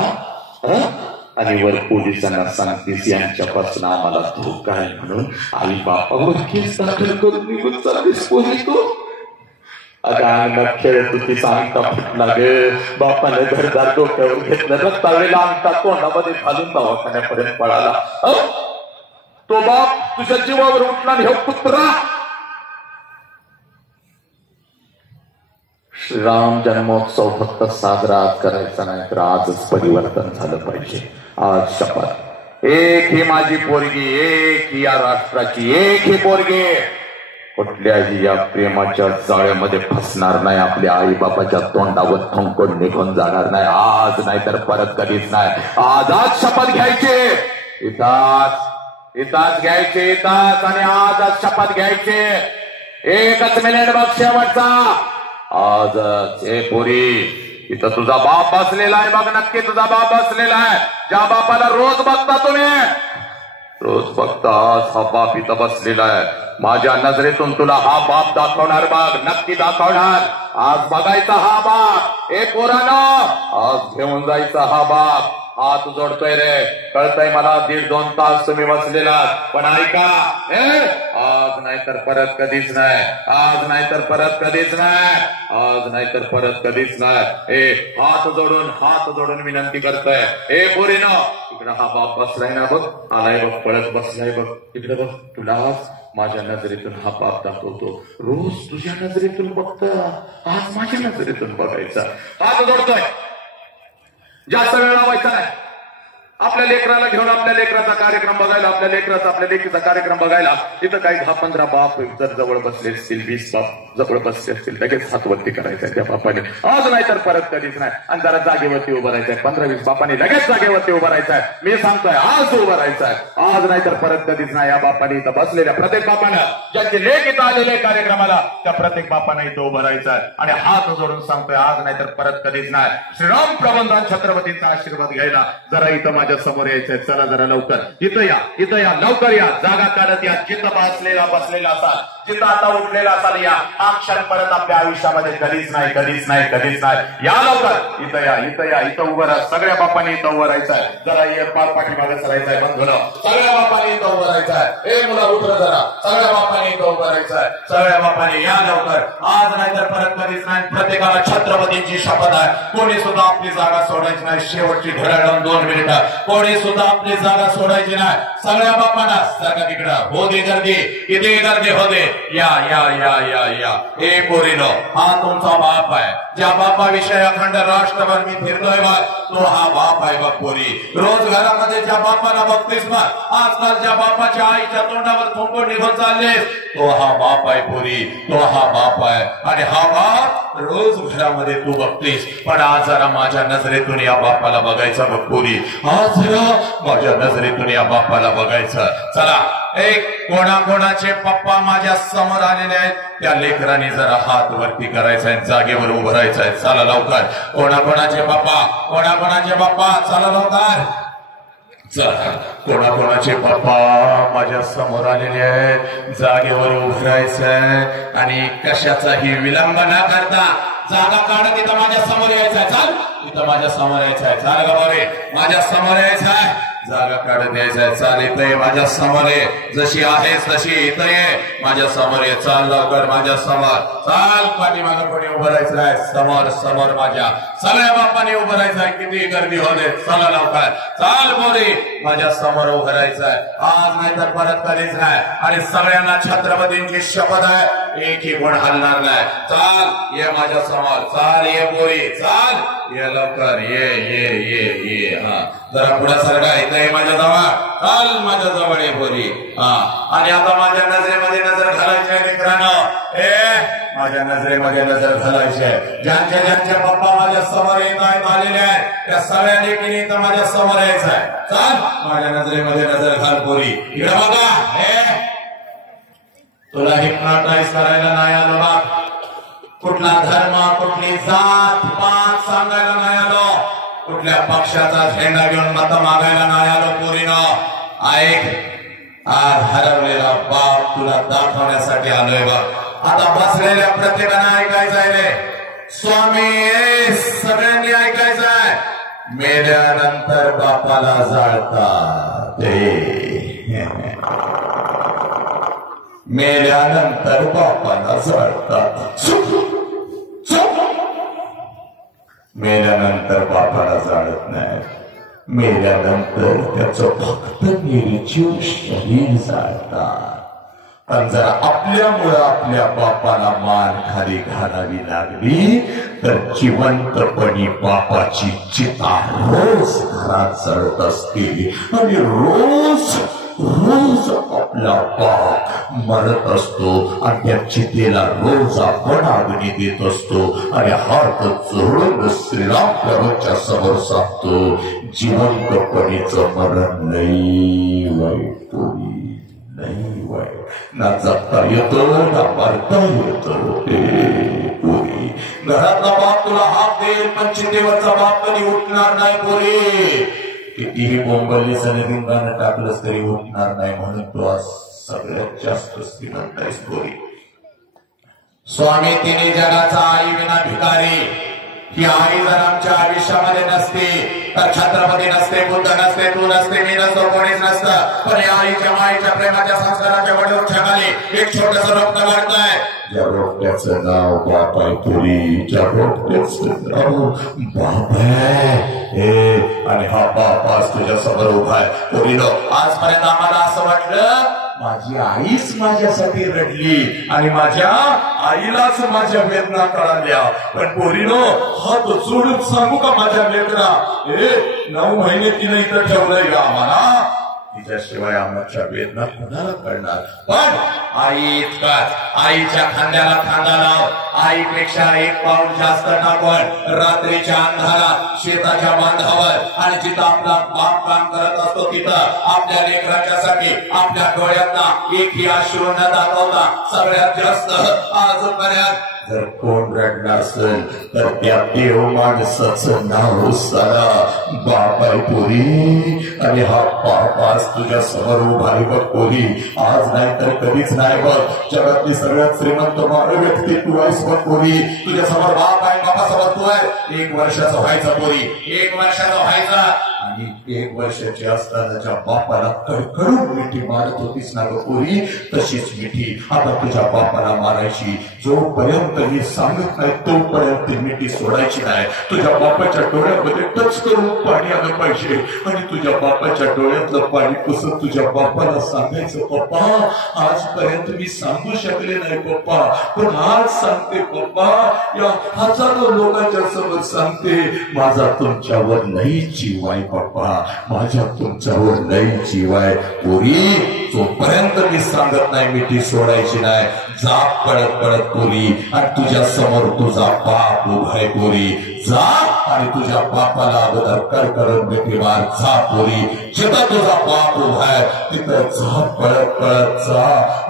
आणि वर पोलिसांना सांगतेस यांच्यापासून आम्हाला धोका आहे म्हणून आई बापावर केस दाखल करून निघून चाललीस पोरी तू. अगं अंगात खेळत होती, सांगता फुटला ग. बापाने घरदार डोक्यावर घेतलं, रक्तावेला अंगठा तोंडामध्ये घालून दवाखान्यापर्यंत पळाला. तो बाप तुझ्या जीवावर उठला आणि हे कुत्रा. श्रीराम जन्मोत्सव फक्त साजरा करायचा नाही तर आजच परिवर्तन झालं पाहिजे. आज शपथ, एक ही माझी पोरगी, एक ही या राष्ट्राची, एक ही पोरगी कुठल्याही या प्रेमाच्या जाळ्यामध्ये फसणार नाही. आपल्या आई बापाच्या तोंडावर थुंकून निघून जाणार नाही. आज नाही तर परत कधीच नाही. आज शपथ घ्यायची, इथाच घ्यायची, इथाच आणि आजच शपथ घ्यायची. 1 मिनिट बघ शेवटचा. आजच. हे पोरी, इथं तुझा बाप बसलेला आहे बघ, नक्की तुझा बाप बसलेला आहे. ज्या बापाला रोज बघता तुम्ही, रोज बघता, आज हा बाप इथं बसलेला आहे. माझ्या नजरेतून तुला हा बाप दाखवणार बघ, नक्की दाखवणार. आज बघायचा हा बाप. ए पोरांनो, आज घेऊन जायचा हा बाप. हात जोडतोय रे, कळतंय मला 1.5-2 तास तुम्ही बसलेला, पण ऐका, आज नाही तर परत कधीच नाही. आज नाही तर परत कधीच नाही. आज नाही तर परत कधीच नाही. हात जोडून विनंती करतोय. ए पोरीनो, इकडं हा बाप बसलाय ना बघ, आलाय बघ, पळत बसलाय बघ, इकडे बघ. तुला माझ्या नजरेतून हा बाप दाखवतो. रोज तुझ्या नजरेतून बघता, आज माझ्या नजरेतून बघायचा. हात जोडतोय, जास्त वेळ लावायचा नाही. आपल्या लेकराला घेऊन आपल्या लेकराचा कार्यक्रम बघायला, आपल्या लेकराचा आपल्या लेकीचा कार्यक्रम बघायला इथं काही 10-15 बाप जर जवळ बसले असतील, 20 बाप जवळ बसले असतील, लगेच हातवरती करायचंय त्या बापाने. आज नाही तर परत कधीच नाही. आणि जरा जागेवरती उभं राहायचंय. 15-20 बापाने लगेच जागेवरती उभं राहायचंय. मी सांगतोय आज उभं राहायचंय. आज नाही तर परत कधीच नाही. या बापाने इथं बसलेल्या प्रत्येक बापानं, ज्यांचे लेख इथं आलेले कार्यक्रमाला, त्या प्रत्येक बापानं इथं उभं राहायचंय आणि हात जोडून सांगतोय आज नाही तर परत कधीच नाही. श्रीराम प्रबंधन छत्रपतींचा आशीर्वाद घ्यायला जरा इथं माझ्या समोर यायचंय. चला जरा लवकर इथं या, लवकर या. जागा काढत या. जिथं बसलेला असाल, तिथं आता उठलेला असाल या हा क्षण परत आपल्या आयुष्यामध्ये कधीच नाही, कधीच नाही, कधीच नाही. या लवकर, इथं या, इथं या, इथं उभं राहा. सगळ्या बापांनी इथं उभं राहायचंय. जरा पार पाठीमागे सरायचंय. बंधून सगळ्या बापांनी इथं उभं राहायचंय. हे मुला उठलं जरा. सगळ्या बापांनी इथं उभं राहायचंय. सगळ्या बापांनी या लवकर. आज नाही तर परत कधीच नाही. प्रत्येकाला छत्रपतींची शपथ आहे. कोणी सुद्धा आपली जागा सोडायची नाही. शेवटची घड्याळ 2 मिनिटं. कोणी सुद्धा आपली जागा सोडायची नाही. सगळ्या बापांना सारखा तिकडं हो दे गर्दी, किती गर्दी हो दे. या या या या या. हे पोरीनो, हा तुमचा बाप आहे. ज्या बापाविषयी अखंड राष्ट्रभर मी फिरतोय बघ, तो हा बाप आहे बघ पोरी. रोज घरामध्ये ज्या बापाला बघतेस बघ, आजकाल ज्या बापाच्या आईच्या तोंडावर थोंबून निघून चालले, तो हा बाप आहे पोरी. तो हा बाप आहे. आणि हा बाप रोज घरामध्ये तू बघतेस, पण आज जरा माझ्या नजरेतून या बापाला बघायचं बघ पोरी. आज जरा माझ्या नजरेतून या बापाला बघायचं. चला, एक कोणाकोणाचे पप्पा माझ्या समोर आलेले आहेत, त्या लेकरांनी जरा हात वरती करायचा आहे, जागेवर उभं राहायचं आहे. चला लवकर. कोणाकोणाचे बाप्पा, कोणाकोणाचे बाप्पा, चला लवकर. चला, कोणाकोणाचे बाप्पा माझ्या समोर आलेले आहेत, जागेवर उभं राहायचंय आणि कशाचाही विलंब न करता जागा काढत इथं माझ्या समोर यायचंय. चल, इथं माझ्या समोर यायचंय. चाल गबारे, माझ्या समोर यायचंय. जागा काढत यायचंय. चाल, इथं ये माझ्या समोर ये. जशी आहेस तशी इथं ये माझ्या समोर ये. चाल लवकर माझ्या समोर. चाल, पाठीमागं कोणी उभं राहायचं आहे. समोर समोर माझ्या सगळ्या बापाने उभं राहायचंय. किती गर्दी होते. चला लवकर. चाल बोरी, माझ्या समोर उभं राहायचंय. आज नाही तर परत कधीच नाही. आणि सगळ्यांना छत्रपतींची शपथ आहे, एकही कोण हलणार नाही. चाल, ये माझ्या समोर. चाल, ये बोरी. चाल, ये लवकर. ये ये ये ये. हा, जरा पुढे सरका. इथं ये माझ्या जवळ. चाल, माझ्या जवळ ये बोरी. हा, आणि आता माझ्या नजरेमध्ये नजर घालायची आहे मित्रांनो. माझ्या नजरेमध्ये नजर घालायची आहे. ज्यांच्या ज्यांच्या पप्पा माझ्या समोर येत आहेत, आलेले आहेत, त्या सगळ्या लेकीने इथं माझ्या समोर यायचं आहे. चाल, माझ्या नजरेमध्ये नजर घाल पोरी. इकडे बघा. तुला हिप्नोटाईज करायला नाही आलो बा. कुठला धर्म, कुठली जात पात सांगायला नाही आलो. कुठल्या पक्षाचा झेंडा घेऊन मत मागायला नाही आलो पोरीनो. ऐक, आज हरवलेला बाप तुला दाखवण्यासाठी आलोय बघ. आता बसलेल्या प्रत्येकाने ऐकायचं आहे रे. स्वामी सगळ्यांनी ऐकायचं आहे. मेल्यानंतर बापाला जाळतात. मेल्यानंतर बापाला जाळतात. मेल्यानंतर बापाला जाळत नाही. मेल्यानंतर त्याचं फक्त निर्जीव शरीर जाळतात. पण जर आपल्यामुळं आपल्या बापाला मान खाली घालावी लागली तर जिवंतपणी बापाची चिता रोज घरात जळत असते. आणि रोज रोज आपला बाप मरत असतो. आणि त्या चितेला रोज आपण अग्नी देत असतो. आणि हात जोडून श्रीराम प्रभूच्या समोर सांगतो, जिवंतपणीचं मरण नाही वाईट पोरी, नाही वाईट. ना जगता येतो ना मरता येतो. पोरी, घरातला बाप तुला हात देईल, पण चितेवरचा बाप कधी उठणार नाही पोरी. कितीही बोंबलली सनेतून गाणं टाकलंच तरी उठणार नाही. म्हणून तू आज सगळ्यात जास्त श्रीमंत आहेस पोरी. स्वामी तिने जगाचा आई विना भिकारी. ही आई जर आमच्या आयुष्यामध्ये नसते तर छत्रपती नसते, बुद्ध नसते, तू नसते, मी नसतो, कोणीच नसतं. पण या आईच्या माईच्या प्रेमाच्या संस्काराच्या वडील खाली एक छोटस रोपटं वाढतंय. ज्या रोपट्याचं नाव बाप आहे पोरी. ज्या रोपट्याचं नाव बाप आहे. आणि हा बाप आज तुझ्या समोर उभा आहे पोरीनो. आजपर्यंत आम्हाला असं वाटलं माझी आईच माझ्यासाठी रडली आणि माझ्या आईलाच माझ्या वेदना कळाल्या. पण पोरीनो, हात जोडून सांगू का माझ्या लेकरा, 9 महिने तिने इथं ठेवलंय का आम्हाला. तिच्याशिवाय आमच्या वेदना कोणाला कळणार. पण आई इतकाच. आईच्या खांद्याला खांदा लाव. आईपेक्षा एक पाऊल जास्त टाकून रात्रीच्या अंधारात शेताच्या बांधावर आणि जिथं आपला बाप काम करत असतो तिथं आपल्या लेकराच्यासाठी आपल्या डोळ्यातला एकही अश्रू न दाखवता सगळ्यात जास्त आजपर्यंत जर कोण रडला असेल तर त्या देव माणसाचं नाव सारा बाप आहे पोरी. आणि हा बाप आज तुझ्या समोर उभा आहे बघ पोरी. आज नाही तर कधीच नाही बघ. जगातली सगळ्यात श्रीमंत व्यक्ती तू आहेस बघ पोरी. तुझ्या समोर बाप आहे, बापासमोर तू आहे. 1 वर्षाचा व्हायचा पोरी, 1 वर्षाचा व्हायचा. आणि 1 वर्षाची असताना ज्या बापाला कडकडून मिठी मारत होतीस ना ग पोरी, तशीच मिठी आता तुझ्या बापाला मारायची. जोपर्यंत मी सांगत नाही तोपर्यंत ती मिठी सोडायची नाही. तुझ्या बापाच्या डोळ्यामध्ये टच करून पाणी आलं पाहिजे आणि तुझ्या बापाच्या डोळ्यातलं पाणी पुसत तुझ्या बापाला सांगायचं, पप्पा आजपर्यंत मी सांगू शकले नाही पप्पा, पण आज सांगते पप्पा. या हजारो लोकांच्या समोर सांगते, माझा तुमच्यावर लई जीव आहे पप्पा, माझ्या तुमच्यावर लई जीव आहे पोरी. जोपर्यंत मी सांगत नाही मिठी सोडायची नाही. जा पळत पळत पोरी आणि तुझ्या समोर तुझा बाप उभा आहे पोरी. जा आणि तुझ्या बापाला अगोदर कडकडून मिठी मार. जा पोरी, जिथं तुझा बाप उभा आहे तिथं जा, पळत पळत जा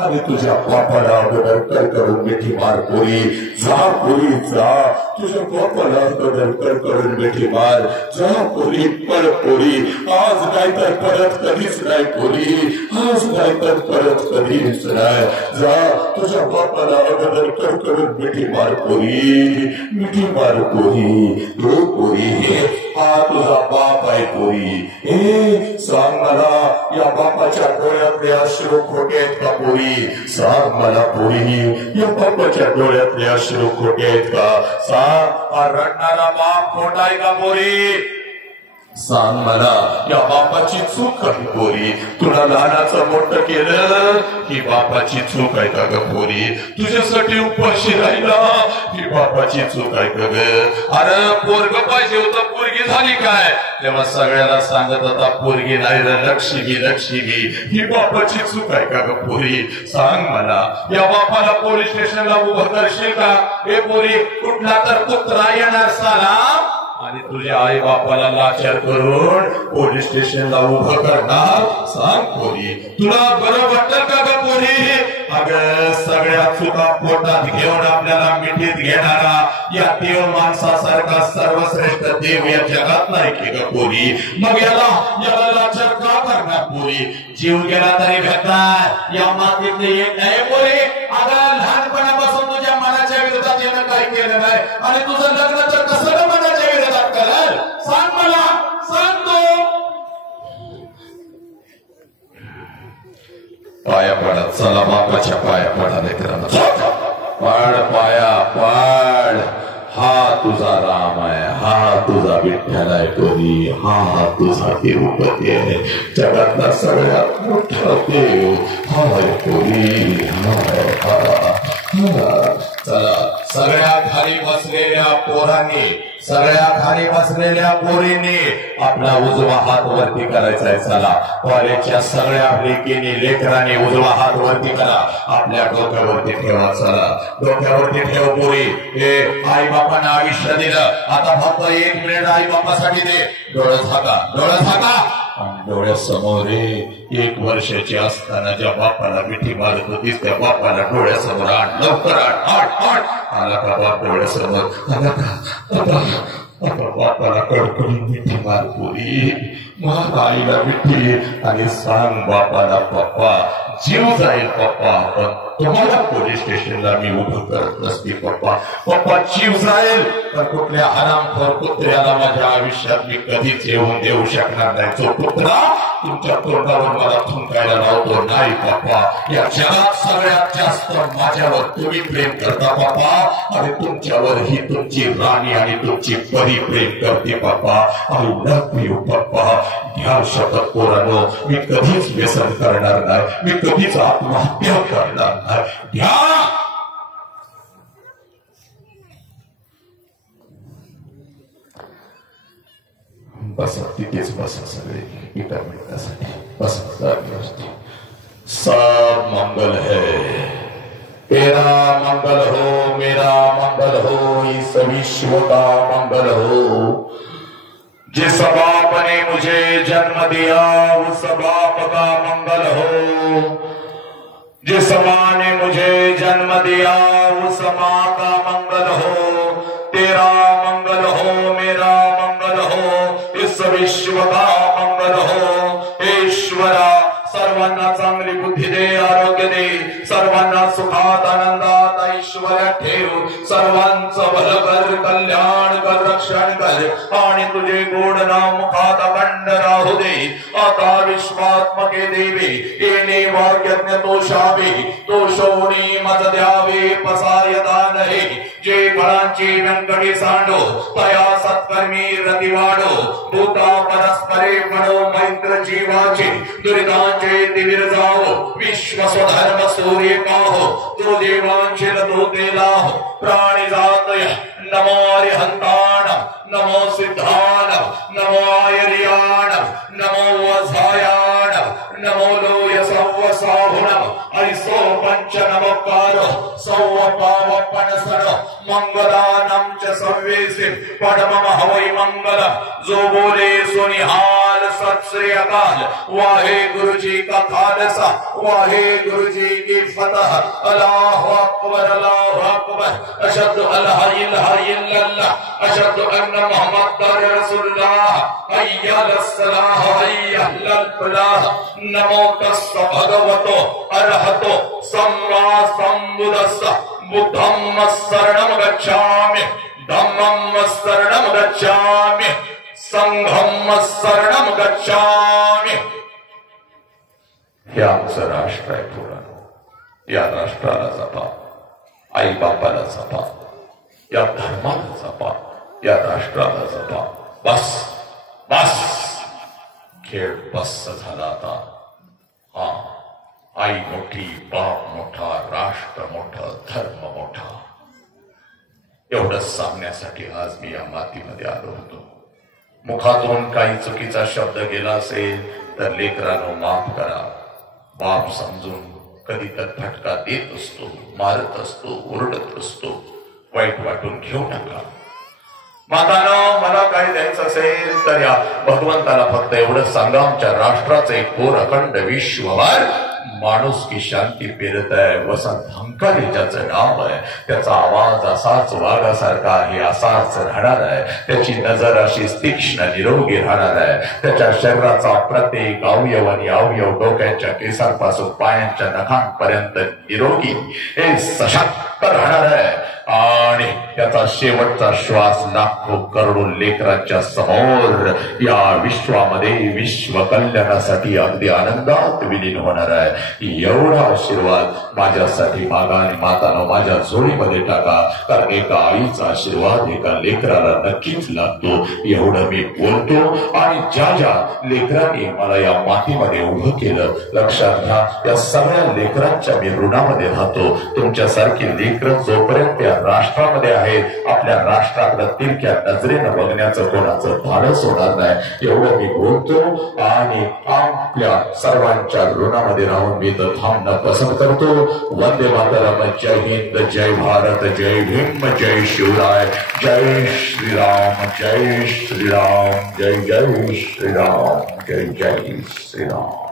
आणि तुझ्या बापाला अगोदर कडकडून मिठी मार पोरी. जा पोरी जा, तुझ्या बापाला अगोदर कडकडून मिठी मार. जा पोरी, पळ पोरी. आज नाही तर परत कधीच नाही पोरी, आज नाही तर परत कधीच नाही. जा तुझ्या बापाला अगोदर कडकडून मिठी मार पोरी, मिठी मार पोरी. हो पोरी, हा तुझा बाप आहे पोरी. सांग मला, या बापाच्या डोळ्यातले अश्रू खोटे आहेत का पोरी? सांग मला पोरी, या बापाच्या डोळ्यातले अश्रू खोटे आहेत का? सांग, हा रडणारा बाप खोटा आहे का पोरी? सांग मला, या बापाची चूक आहे पोरी? तुला लहानाचं मोठं केलं ही बापाची चूक आहे का ग पोरी? तुझ्यासाठी उपाशी राहिला ही बापाची चूक आहे का ग? अरे पोरग पाहिजे होतं, पोरगी झाली काय? तेव्हा सगळ्याला सांगत होता पोरगी नाही रे, लक्ष्मी लक्ष्मी. ही बापाची चूक आहे का ग पोरी? सांग मला, या बापाला पोलीस स्टेशनला उभं करशील का? हे पोरी, कुठला तर कुत्रा येणार साला आणि तुझ्या आई बापाला लाचार करून पोलीस स्टेशनला उभं करणार? सांग पोरी, तुला बरं वाटतं का ग पोरी? अगं सगळ्या चुका पोटात घेऊन आपल्याला मिठीत घेणारा या देव माणसासारखा सर्वश्रेष्ठ देव या जगात नाही की ग पोरी? मग याला लाचार का करणार पोरी? जीव गेला तरी भेटणार, या मातीतले एक नाही पोरी. अगं लहानपणापासून तुझ्या मनाच्या विरोधात यानं काही केलं नाही आणि तुझं लग्न तर कसं मनाच्या विरोधात कराल? सांग मला, सांग तू. पाया पडा, चला बापाच्या पाया पडा लेकरांना. पड पाया पड. हा तुझा राम आहे, हा तुझा विठ्ठल आहे पोरी, हा तुझा तिरुपती आहे. जगातला सगळ्यात मोठा देव हा आहे पोरी. चला सगळ्या खाली बसलेल्या पोरांनी, सगळ्या खाली बसलेल्या पोरींनी आपला उजवा हात वरती करायचा आहे. चला कॉलेजच्या सगळ्या लेकीने लेकरांनी उजवा हात वरती करा, आपल्या डोक्यावरती ठेवा. चला डोक्यावरती ठेव पोरी. हे आई बापांना आयुष्य दिलं, आता फक्त 1 मिनिट आई बापासाठी दे. डोळं झाका, डोळं झाका. डोळ्यासमोर 1 वर्षाची असताना ज्या बापाला मिठी मारत होतीस त्या बापाला डोळ्यासमोर आण, लवकर आण. आला का बाप डोळ्यासमोर? आला का? आता बापाला कडकडून मिठी मार पोरी. मार आईला मिठी आणि सांग बापाला, पप्पा जीव जाईल पप्पा, पण तुम्हाला पोलीस स्टेशनला मी उभं करत नसते पप्पा. पप्पा जीव जाईल पण कुठल्या हरामखोर कुत्र्याला माझ्या आयुष्यात मी कधीच येऊन देऊ शकणार नाही. जो कुत्रा तुमच्या तोंडावर मला थुंकायला लावतो नाही पप्पा. या जगात सगळ्यात जास्त माझ्यावर तुम्ही प्रेम करता पप्पा, आणि तुमच्यावर ही तुमची राणी आणि तुमची परी प्रेम करते पप्पा. आय लव्ह यू पप्पा. घ्या शपथ पोरांनो, मी कधीच व्यसन करणार नाही, मी कधीच आत्महत्या करणार नाही. घ्या. बसा तिथेच बसा सगळे एका मिनिटासाठी बसा. सब मंगल है. तेरा मंगल हो, मेरा मंगल हो, इस विश्व का मंगल हो। जिस बाप ने मुझे जन्म दिया उस बाप का मंगल हो। जिस मां ने मुझे जन्म दिया उस मां का मंगल हो। तेरा मंगल हो, मेरा मंगल हो, इस विश्व का मंगल हो। ईश्वरा सर्वांना चांगली बुद्धी दे, आरोग्य दे, सर्वांना सुखात आनंदात ऐश्वर्यात ठेव, सर्वांचं भलं कर, कल्याण कर, रक्षण कर आणि तुझे गोड नाम मुखात अखंड राहू दे। आता विश्वात्मके देवी येणे वाक्यज्ञ तोषावे, तोषोनी मज द्यावे पसायता नहे। जे फळांची व्यंकटी सांडो तया सत्कर्मी रती वाढो। भूता परस्परे पडो मैत्र जीवाचे, दुरितांचे दिवीर जाओ। विश्व स्वधर्म सूर्य पाहो, तो देवांचे तो तेलाहो। प्राणी जातय नमो हरिहंताण, नमो सिद्धान, नमो आयर्याण, नमो वधायाण, नमो लोय सवसाहुण। ऐसो पंच नमकार सौव पावपणसण मंगलानम च सर्वेसे पडमम हवै मंगल। जो बोले सो निहाल, सत श्री अकाल। वाहे गुरु जी का खालसा, वाहे गुरु जी की फतह। अल्लाहु अकबर, अल्लाहु अकबर। अशहदु अल्ला इलाहा इल्लल्लाह, अशहदु अन्ना मुहम्मदर रसूलुल्लाह। हय्या अलस्सलाह, हय्या अलल फलाह। नमो तस्स भगवतो अरहतो सम्मा सम्बुद्धस्स। बुद्धं शरणं गच्छामि, धम्मं शरणं गच्छामि, संघं शरणं गच्छामि। हे आमचं राष्ट्र आहे पोरांनो, या राष्ट्राला जपा, आई बापाला जपा, या धर्माला जपा, या राष्ट्राला जपा। बस बस, खेळ बस झाला आता। हा, आई मोठी, बाप मोठा, राष्ट्र मोठं, धर्म मोठा, एवढंच सांगण्यासाठी आज मी या मातीमध्ये आलो होतो। मुखातून काही चुकीचा शब्द गेला असेल तर लेकरांनो माफ करा। बाप समजून कधी तर फटका देत असतो, मारत असतो, ओरडत असतो, वाईट वाटून घेऊ नका। मातानो, मला काही द्यायचं असेल तर या भगवंताला फक्त एवढं सांगा, आमच्या राष्ट्राचं एक कोर अखंड विश्वभर माणूस की शांती पेरत आहे। वसंत हंकारी ज्याचं नाव आहे, त्याचा आवाज असाच वाघासारखा आहे, असाच राहणार आहे। त्याची नजर अशी तीक्ष्ण निरोगी राहणार आहे। त्याच्या शरीराचा प्रत्येक अवयव आणि अवयव डोक्याच्या केसांपासून पायांच्या नखांपर्यंत निरोगी हे सशक्त राहणार आहे। आणि त्याचा शेवटचा श्वास लाखो करोडो लेकरांच्या समोर या विश्वामध्ये विश्व कल्याणासाठी अगदी आनंदात विलीन होणार आहे। एवढा आशीर्वाद माझ्यासाठी मागा आणि मातानो माझ्या जोडीमध्ये टाका, कारण एका आईचा आशीर्वाद एका लेकराला नक्कीच लागतो, एवढं मी बोलतो। आणि ज्या ज्या लेकरांनी मला या मातीमध्ये उभं केलं, लक्षात घ्या, या सगळ्या लेकरांच्या मी ऋणामध्ये राहतो। तुमच्यासारखी लेकरं जोपर्यंत या राष्ट्रामध्ये आहेत, आपल्या राष्ट्राकडे तिरक्या नजरेनं बघण्याचं कोणाचं धाडस होणार नाही, एवढं मी बोलतो। आणि आपल्या सर्वांच्या ऋणामध्ये राहून मी तर थांबणं पसंत करतो। वंदे मातरम, जय हिंद, जय भारत, जय भीम, जय शिवराय, जय श्रीराम, जय श्रीराम, जय जय श्रीराम, जय जय श्रीराम।